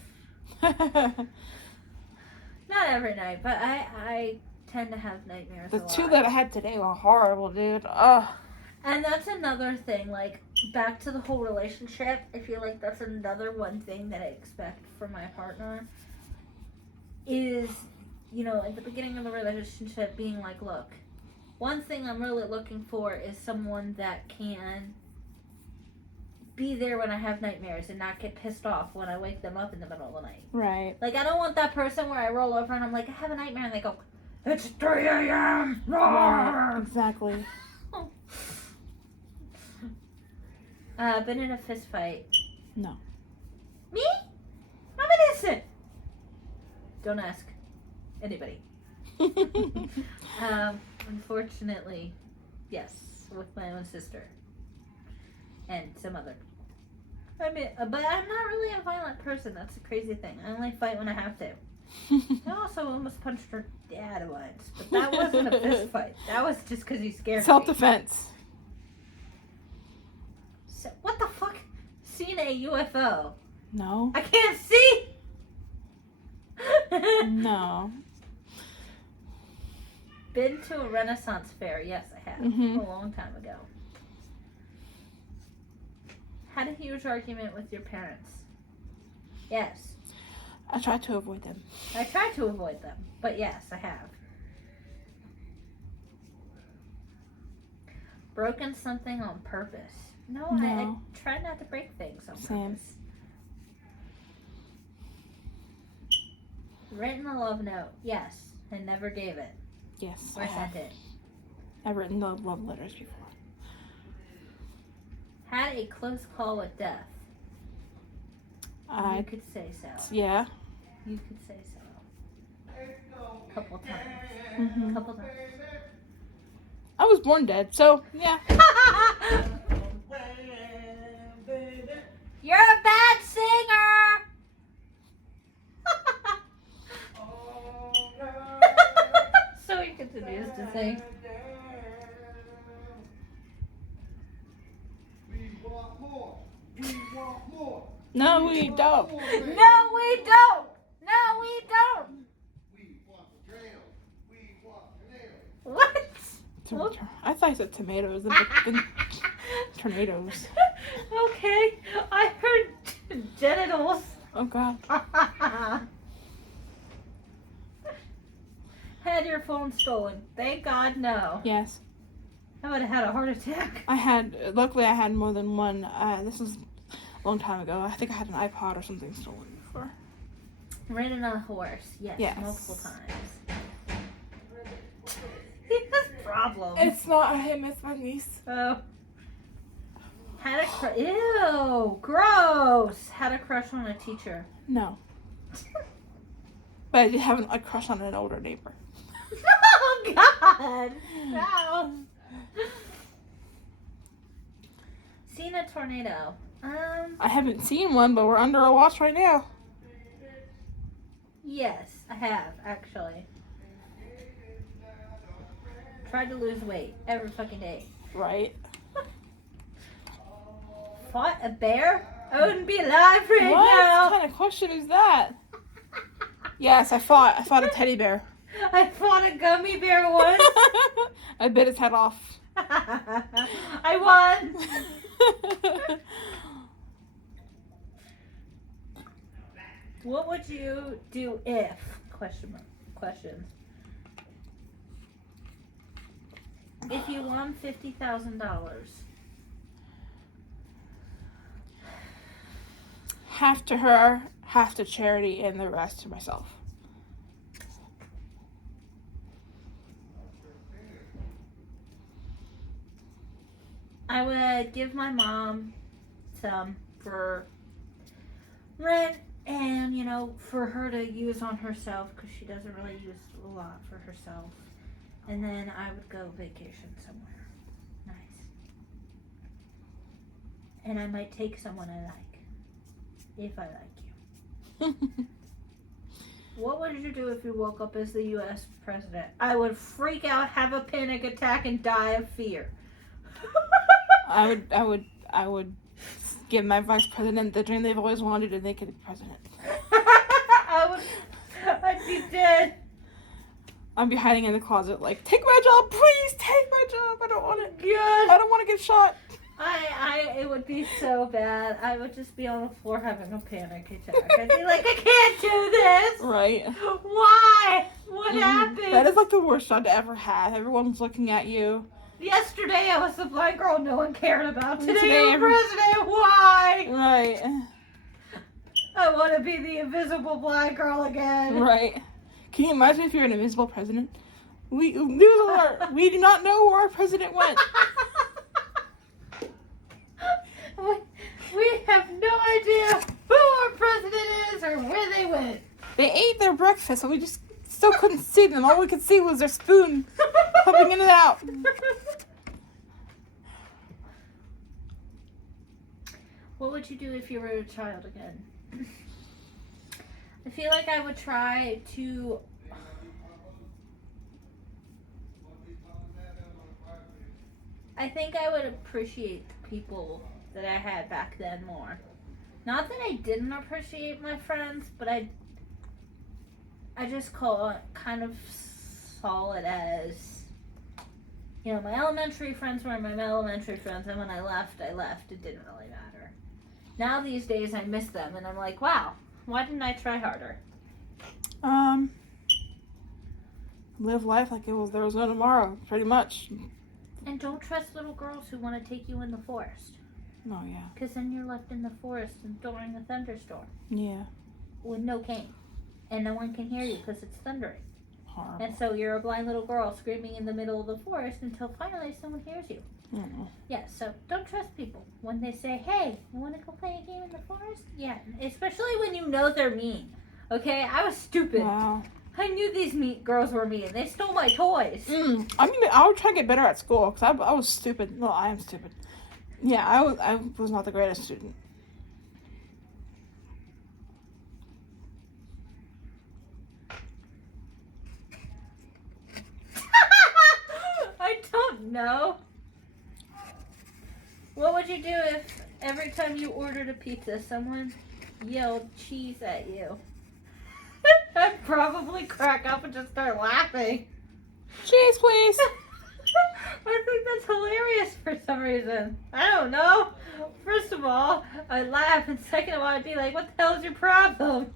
Not every night, but I tend to have nightmares The a lot. two that I had today were horrible, dude. Ugh. And that's another thing, like, back to the whole relationship, I feel like that's another one thing that I expect from my partner is at the beginning of the relationship being like, look, one thing I'm really looking for is someone that can be there when I have nightmares and not get pissed off when I wake them up in the middle of the night. Right. Like, I don't want that person where I roll over and I'm like, I have a nightmare, and they go, it's 3 a.m. Right. Exactly. Been in a fist fight. No. Me? I'm innocent. Don't ask anybody. Unfortunately, yes, with my own sister and some other. But I'm not really a violent person. That's a crazy thing. I only fight when I have to. I also almost punched her dad once, but that wasn't a fist fight. That was just because he scared me. Self-defense. So, what the fuck? Seen a UFO? No. I can't see. No. Been to a Renaissance fair? Yes, I have. Mhm. A long time ago. Had a huge argument with your parents? Yes. I try to avoid them. I try to avoid them, but yes, I have. Broken something on purpose? No. I try not to break things on purpose. Written a love note? Yes, and never gave it. Yes, Or I have. sent it. I've written love letters before. Had a close call with death? You could say so. Yeah. You could say so. Couple times. Mhm. Couple times. I was born dead, so yeah. You're a bad singer! So he continues to sing. We want more. We want more. No, we don't. No, we don't! No, we don't! We want the trail. We want the nail. What? I thought I said tomatoes, then tornadoes. Okay, I heard genitals. Oh God. Had your phone stolen? Thank God, no. Yes. I would have had a heart attack. Luckily I had more than one. This was a long time ago. I think I had an iPod or something stolen before. Ridden a horse? Yes, multiple times. He has problems. It's not him, it's my niece. Oh. Had a ew, gross. Had a crush on a teacher. No. But I did have a crush on an older neighbor. Oh God. No. Seen a tornado? I haven't seen one, but we're under a watch right now. Yes, I have actually. Tried to lose weight every fucking day. Right. Fought a bear? I wouldn't be alive right What now. kind of question is that? Yes, I fought a teddy bear. I fought a gummy bear once. I bit its head off. I won. What would you do if? Questions. If you won $50,000. Half to her, half to charity, and the rest to myself. I would give my mom some for rent and, for her to use on herself because she doesn't really use a lot for herself. And then I would go vacation somewhere nice. And I might take someone I like, if I like you. What would you do if you woke up as the U.S. president? I would freak out, have a panic attack, and die of fear. I would give my vice president the dream they've always wanted, and they could be president. I'd be dead. I'd be hiding in the closet like, take my job, please, take my job. I don't want it. Good. I don't want to get shot. It would be so bad. I would just be on the floor having a panic attack. I'd be like, I can't do this. Right. Why? What happened? That is like the worst job to ever have. Everyone's looking at you. Yesterday I was the blind girl no one cared about. Today I'm Today, president. Why? Right. I want to be the invisible blind girl again. Right. Can you imagine if you're an invisible president? News alert! We do not know where our president went. We have no idea who our president is or where they went. They ate their breakfast, and we just still couldn't see them. All we could see was their spoon popping in and out. What would you do if you were a child again? I feel like I would try to... I think I would appreciate the people that I had back then more. Not that I didn't appreciate my friends, but I just kind of saw it as, you know, my elementary friends were my elementary friends, and when I left. It didn't really matter. Now these days I miss them, and I'm like, wow, why didn't I try harder? Live life like there was no tomorrow, pretty much. And don't trust little girls who want to take you in the forest. Oh, yeah. Because then you're left in the forest during a thunderstorm. Yeah. With no cane. And no one can hear you because it's thundering. Horrible. And so you're a blind little girl screaming in the middle of the forest until finally someone hears you. Mm. Yeah, so don't trust people. When they say, hey, you want to go play a game in the forest? Yeah, especially when you know they're mean. Okay, I was stupid. Wow. I knew these girls were mean. They stole my toys. I mean, I would try to get better at school because I was stupid. Well, I am stupid. Yeah, I was not the greatest student. I don't know. What would you do if every time you ordered a pizza, someone yelled cheese at you? I'd probably crack up and just start laughing. Cheese, please. I think that's hilarious for some reason. I don't know. First of all, I'd laugh, and second of all, I'd be like, what the hell is your problem?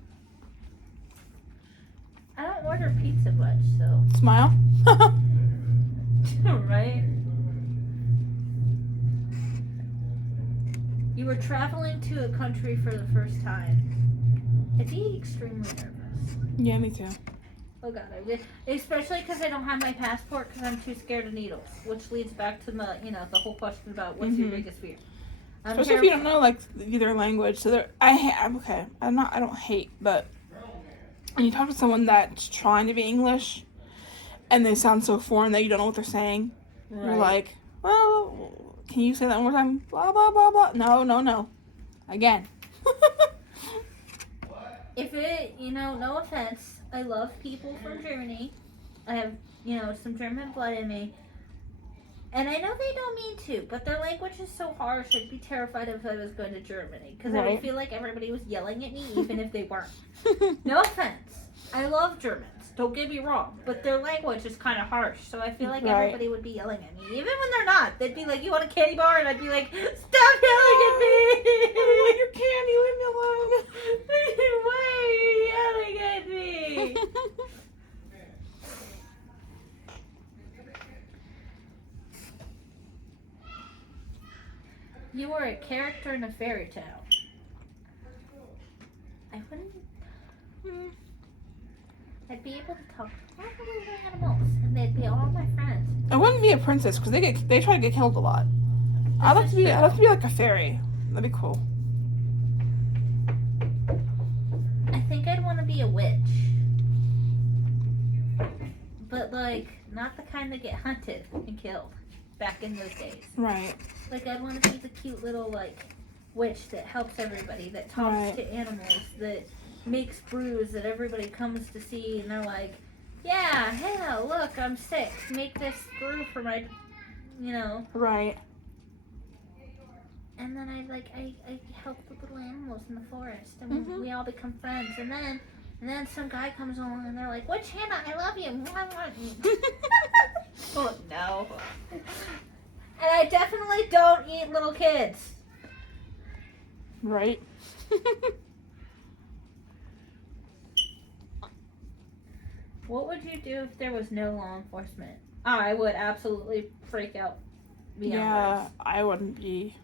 I don't order pizza much, so. Smile. Right? You were traveling to a country for the first time. I'd be extremely nervous. Yeah, me too. Oh god, especially because I don't have my passport because I'm too scared of needles, which leads back to the whole question about what's your biggest fear. Especially if you don't know like either language. So I don't hate, but when you talk to someone that's trying to be English, and they sound so foreign that you don't know what they're saying, you're like, well, can you say that one more time? Blah blah blah blah. No, again. If it, no offense, I love people from Germany. I have, some German blood in me. And I know they don't mean to, but their language is so harsh, I'd be terrified if I was going to Germany. Because I would feel like everybody was yelling at me, even if they weren't. No offense. I love Germans. Don't get me wrong. But their language is kind of harsh, so I feel like everybody would be yelling at me. Even when they're not. They'd be like, you want a candy bar? And I'd be like, stop yelling at me! I want your candy, leave me alone. Why are you yelling at me? You were a character in a fairy tale. I wouldn't. I'd be able to talk to all the little animals, and they'd be all my friends. I wouldn't be a princess because they try to get killed a lot. I'd like to be like a fairy. That'd be cool. I think I'd want to be a witch, but like not the kind that get hunted and killed back in those days. Right. Like I'd want to be the cute little like witch that helps everybody, that talks to animals, that makes brews that everybody comes to see, and they're like, yeah, hey, look, I'm sick. Make this brew for my, Right. And then I help the little animals in the forest, and we all become friends. And then some guy comes along, and they're like, Witch Hannah, I love you. Oh no. And I definitely don't eat little kids. Right? What would you do if there was no law enforcement? I would absolutely freak out beyond Yeah, I wouldn't be.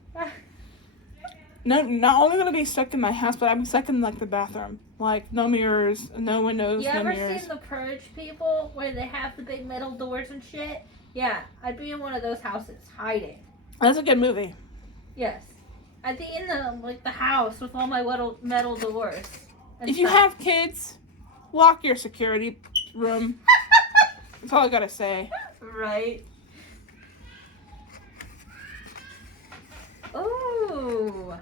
No, not only gonna be stuck in my house, but I'm stuck in like the bathroom. Like no mirrors, no windows, You no ever mirrors. seen the Purge people where they have the big metal doors and shit? Yeah, I'd be in one of those houses hiding. That's a good movie. Yes, I'd be in the house with all my metal doors. And If you stuff. have kids, lock your security room. That's all I gotta say. Right. Ooh.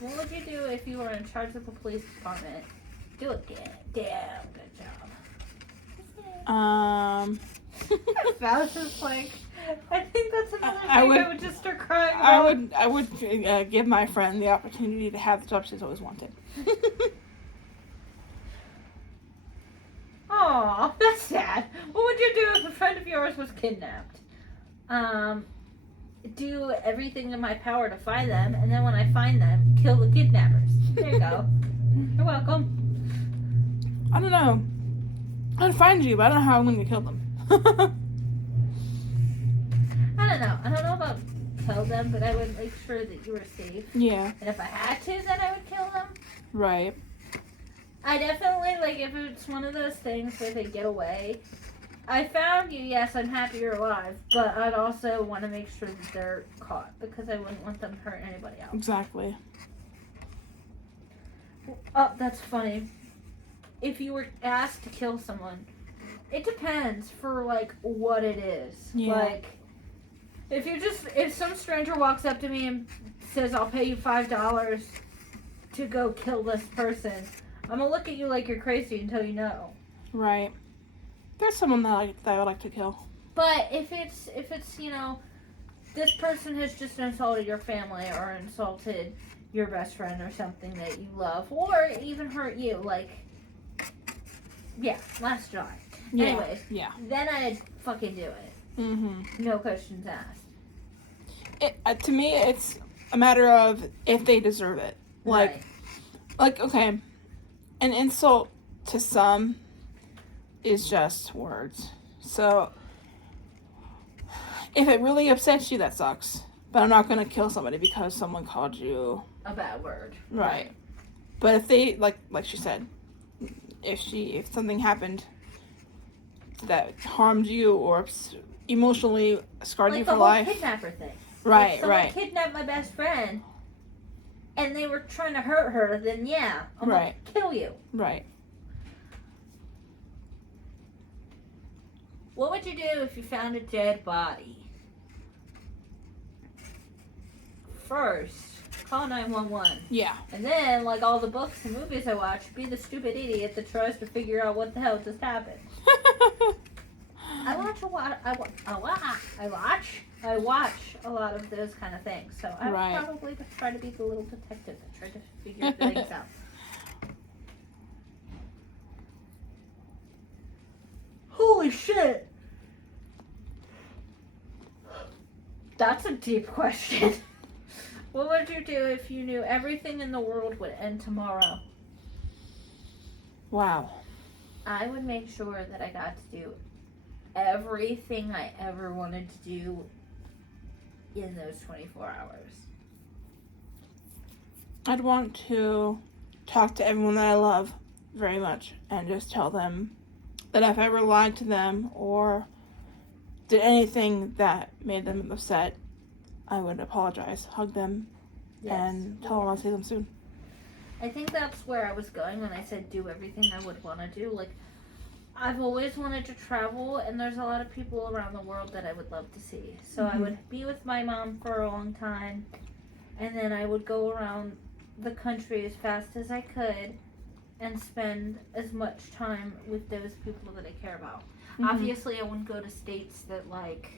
What would you do if you were in charge of the police department? Do it damn good job. That's just like, I think that's another thing I would just start crying about. I would give my friend the opportunity to have the job she's always wanted. Aw, that's sad. What would you do if a friend of yours was kidnapped? Do everything in my power to find them, and then when I find them, kill the kidnappers. There you go. You're welcome. I don't know. I'd find you, but I don't know how I'm going to kill them. I don't know. I don't know about kill them, but I would make sure that you were safe. Yeah. And if I had to, then I would kill them. Right. I definitely, like, if it's one of those things where they get away, I found you, yes, I'm happy you're alive, but I'd also want to make sure that they're caught, because I wouldn't want them to hurt anybody else. Exactly. Oh, that's funny. If you were asked to kill someone, it depends for, like, what it is. Yeah. Like, if some stranger walks up to me and says, I'll pay you $5 to go kill this person, I'm gonna look at you like you're crazy until you know. Right. There's someone that I would like to kill. But if it's this person has just insulted your family or insulted your best friend or something that you love, or even hurt you, like, yeah, last July. Yeah. Anyways, Yeah. then I'd fucking do it. Mm-hmm. No questions asked. To me, it's a matter of if they deserve it. Right. Like, okay, an insult to some is just words. So, if it really upsets you, that sucks. But I'm not going to kill somebody because someone called you A bad word. right. But if they, like she said, if something happened that harmed you or emotionally scarred you for life. Like the whole kidnapper thing. Right, if someone right. kidnapped my best friend and they were trying to hurt her, then yeah, I'm Right. gonna kill you. Right. What would you do if you found a dead body? First, call 911. Yeah. And then, like all the books and movies I watch, be the stupid idiot that tries to figure out what the hell just happened. I watch a lot of those kind of things. So I would Right. probably just try to be the little detective that tried to figure things out. Holy shit! That's a deep question. What would you do if you knew everything in the world would end tomorrow? Wow. I would make sure that I got to do everything I ever wanted to do in those 24 hours. I'd want to talk to everyone that I love very much and just tell them that if I ever lied to them or did anything that made them upset, I would apologize, hug them, and tell them I'll see them soon. I think that's where I was going when I said do everything I would want to do. Like, I've always wanted to travel, and there's a lot of people around the world that I would love to see. So I would be with my mom for a long time, and then I would go around the country as fast as I could and spend as much time with those people that I care about. Obviously, I wouldn't go to states that, like,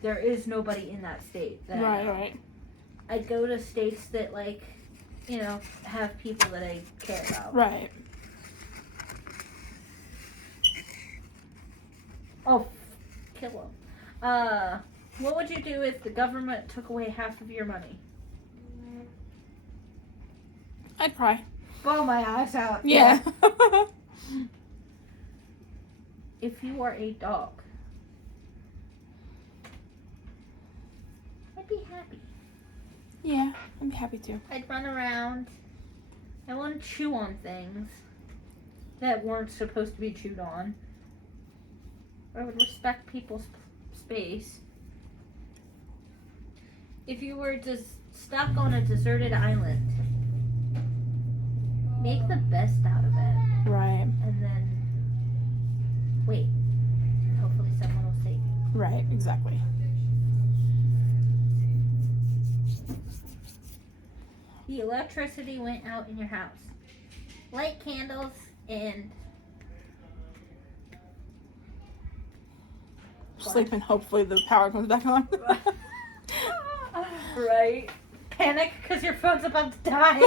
there is nobody in that state. That I know. Right. I'd go to states that, like, you know, have people that I care about. Right. Oh, kill him. What would you do if the government took away half of your money? I'd cry. Blow my eyes out. Yeah. If you were a dog, I'd be happy. Yeah, I'd be happy too. I'd run around. I wouldn't chew on things that weren't supposed to be chewed on. I would respect people's space. If you were just stuck on a deserted island, make the best out of it. Right. And then wait. Hopefully someone will save you. Right, exactly. The electricity went out in your house. Light candles and Sleep and hopefully the power comes back on. right. Panic because your phone's about to die.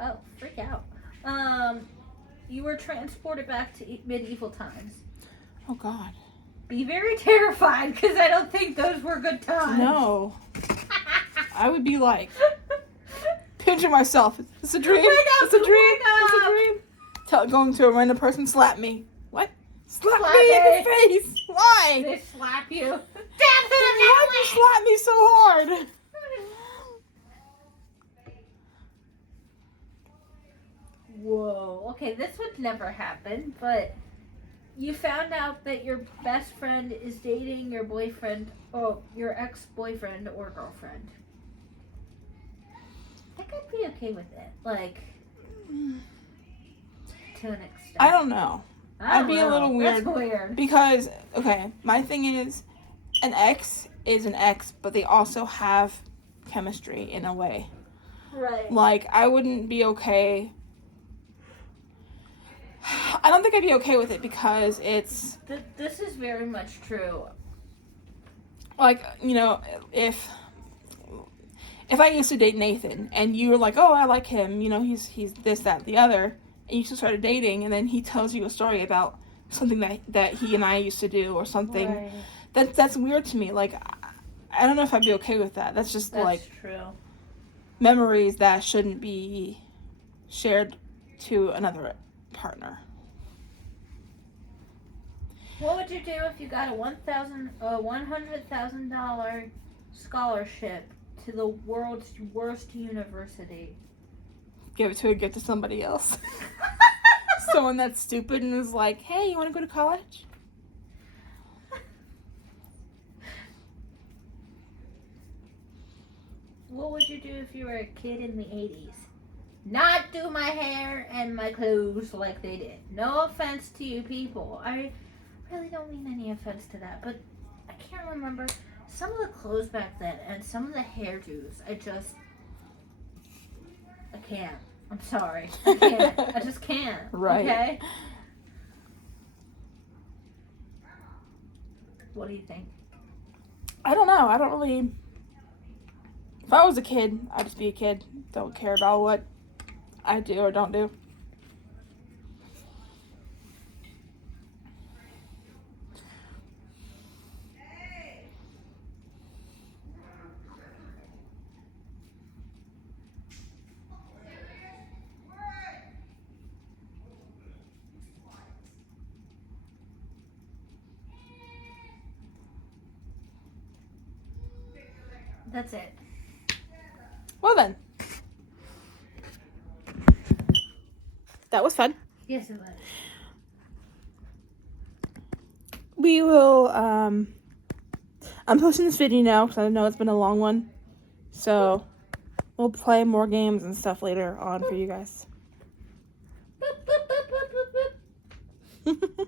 Oh, freak out. You were transported back to medieval times. Oh God. Be very terrified because I don't think those were good times. No. I would be like pinching myself. It's a dream. Wake up, It's a dream. wake It's a up. dream. Going to a random person, slap me. What? Slap Slap me in it. the face. Why? They slap you. Why'd you slap me so hard? Whoa. Okay, this would never happen, but you found out that your best friend is dating your boyfriend, or your ex-boyfriend or girlfriend. I think I'd be okay with it. Like, to an extent. I don't know. I I'd don't be a know. little weird. That's weird. Because, okay, my thing is, an ex is an ex, but they also have chemistry in a way. Right. Like, I wouldn't be okay. I don't think I'd be okay with it because it's, This is very much true. like, you know, if I used to date Nathan and you were like, oh, I like him, you know, he's this, that, the other, and you just started dating, and then he tells you a story about something that he and I used to do or something, Right. that's weird to me. Like, I don't know if I'd be okay with that. That's just That's like true. memories that shouldn't be shared to another partner. What would you do if you got a $100,000 scholarship to the world's worst university? Give it to a gift to somebody else. Someone that's stupid and is like, hey, you want to go to college? What would you do if you were a kid in the 80s? Not do my hair and my clothes like they did. No offense to you people. I really don't mean any offense to that, but I can't remember some of the clothes back then and some of the hairdos. I can't. I'm sorry. I can't. I just can't. Right. Okay? What do you think? I don't know. I don't really. If I was a kid, I'd just be a kid. Don't care about what I do or don't do. That's it. Well then. That was fun. Yes, it was. We will, I'm posting this video now because I know it's been a long one. So, we'll play more games and stuff later on for you guys. Boop, boop, boop, boop, boop, boop.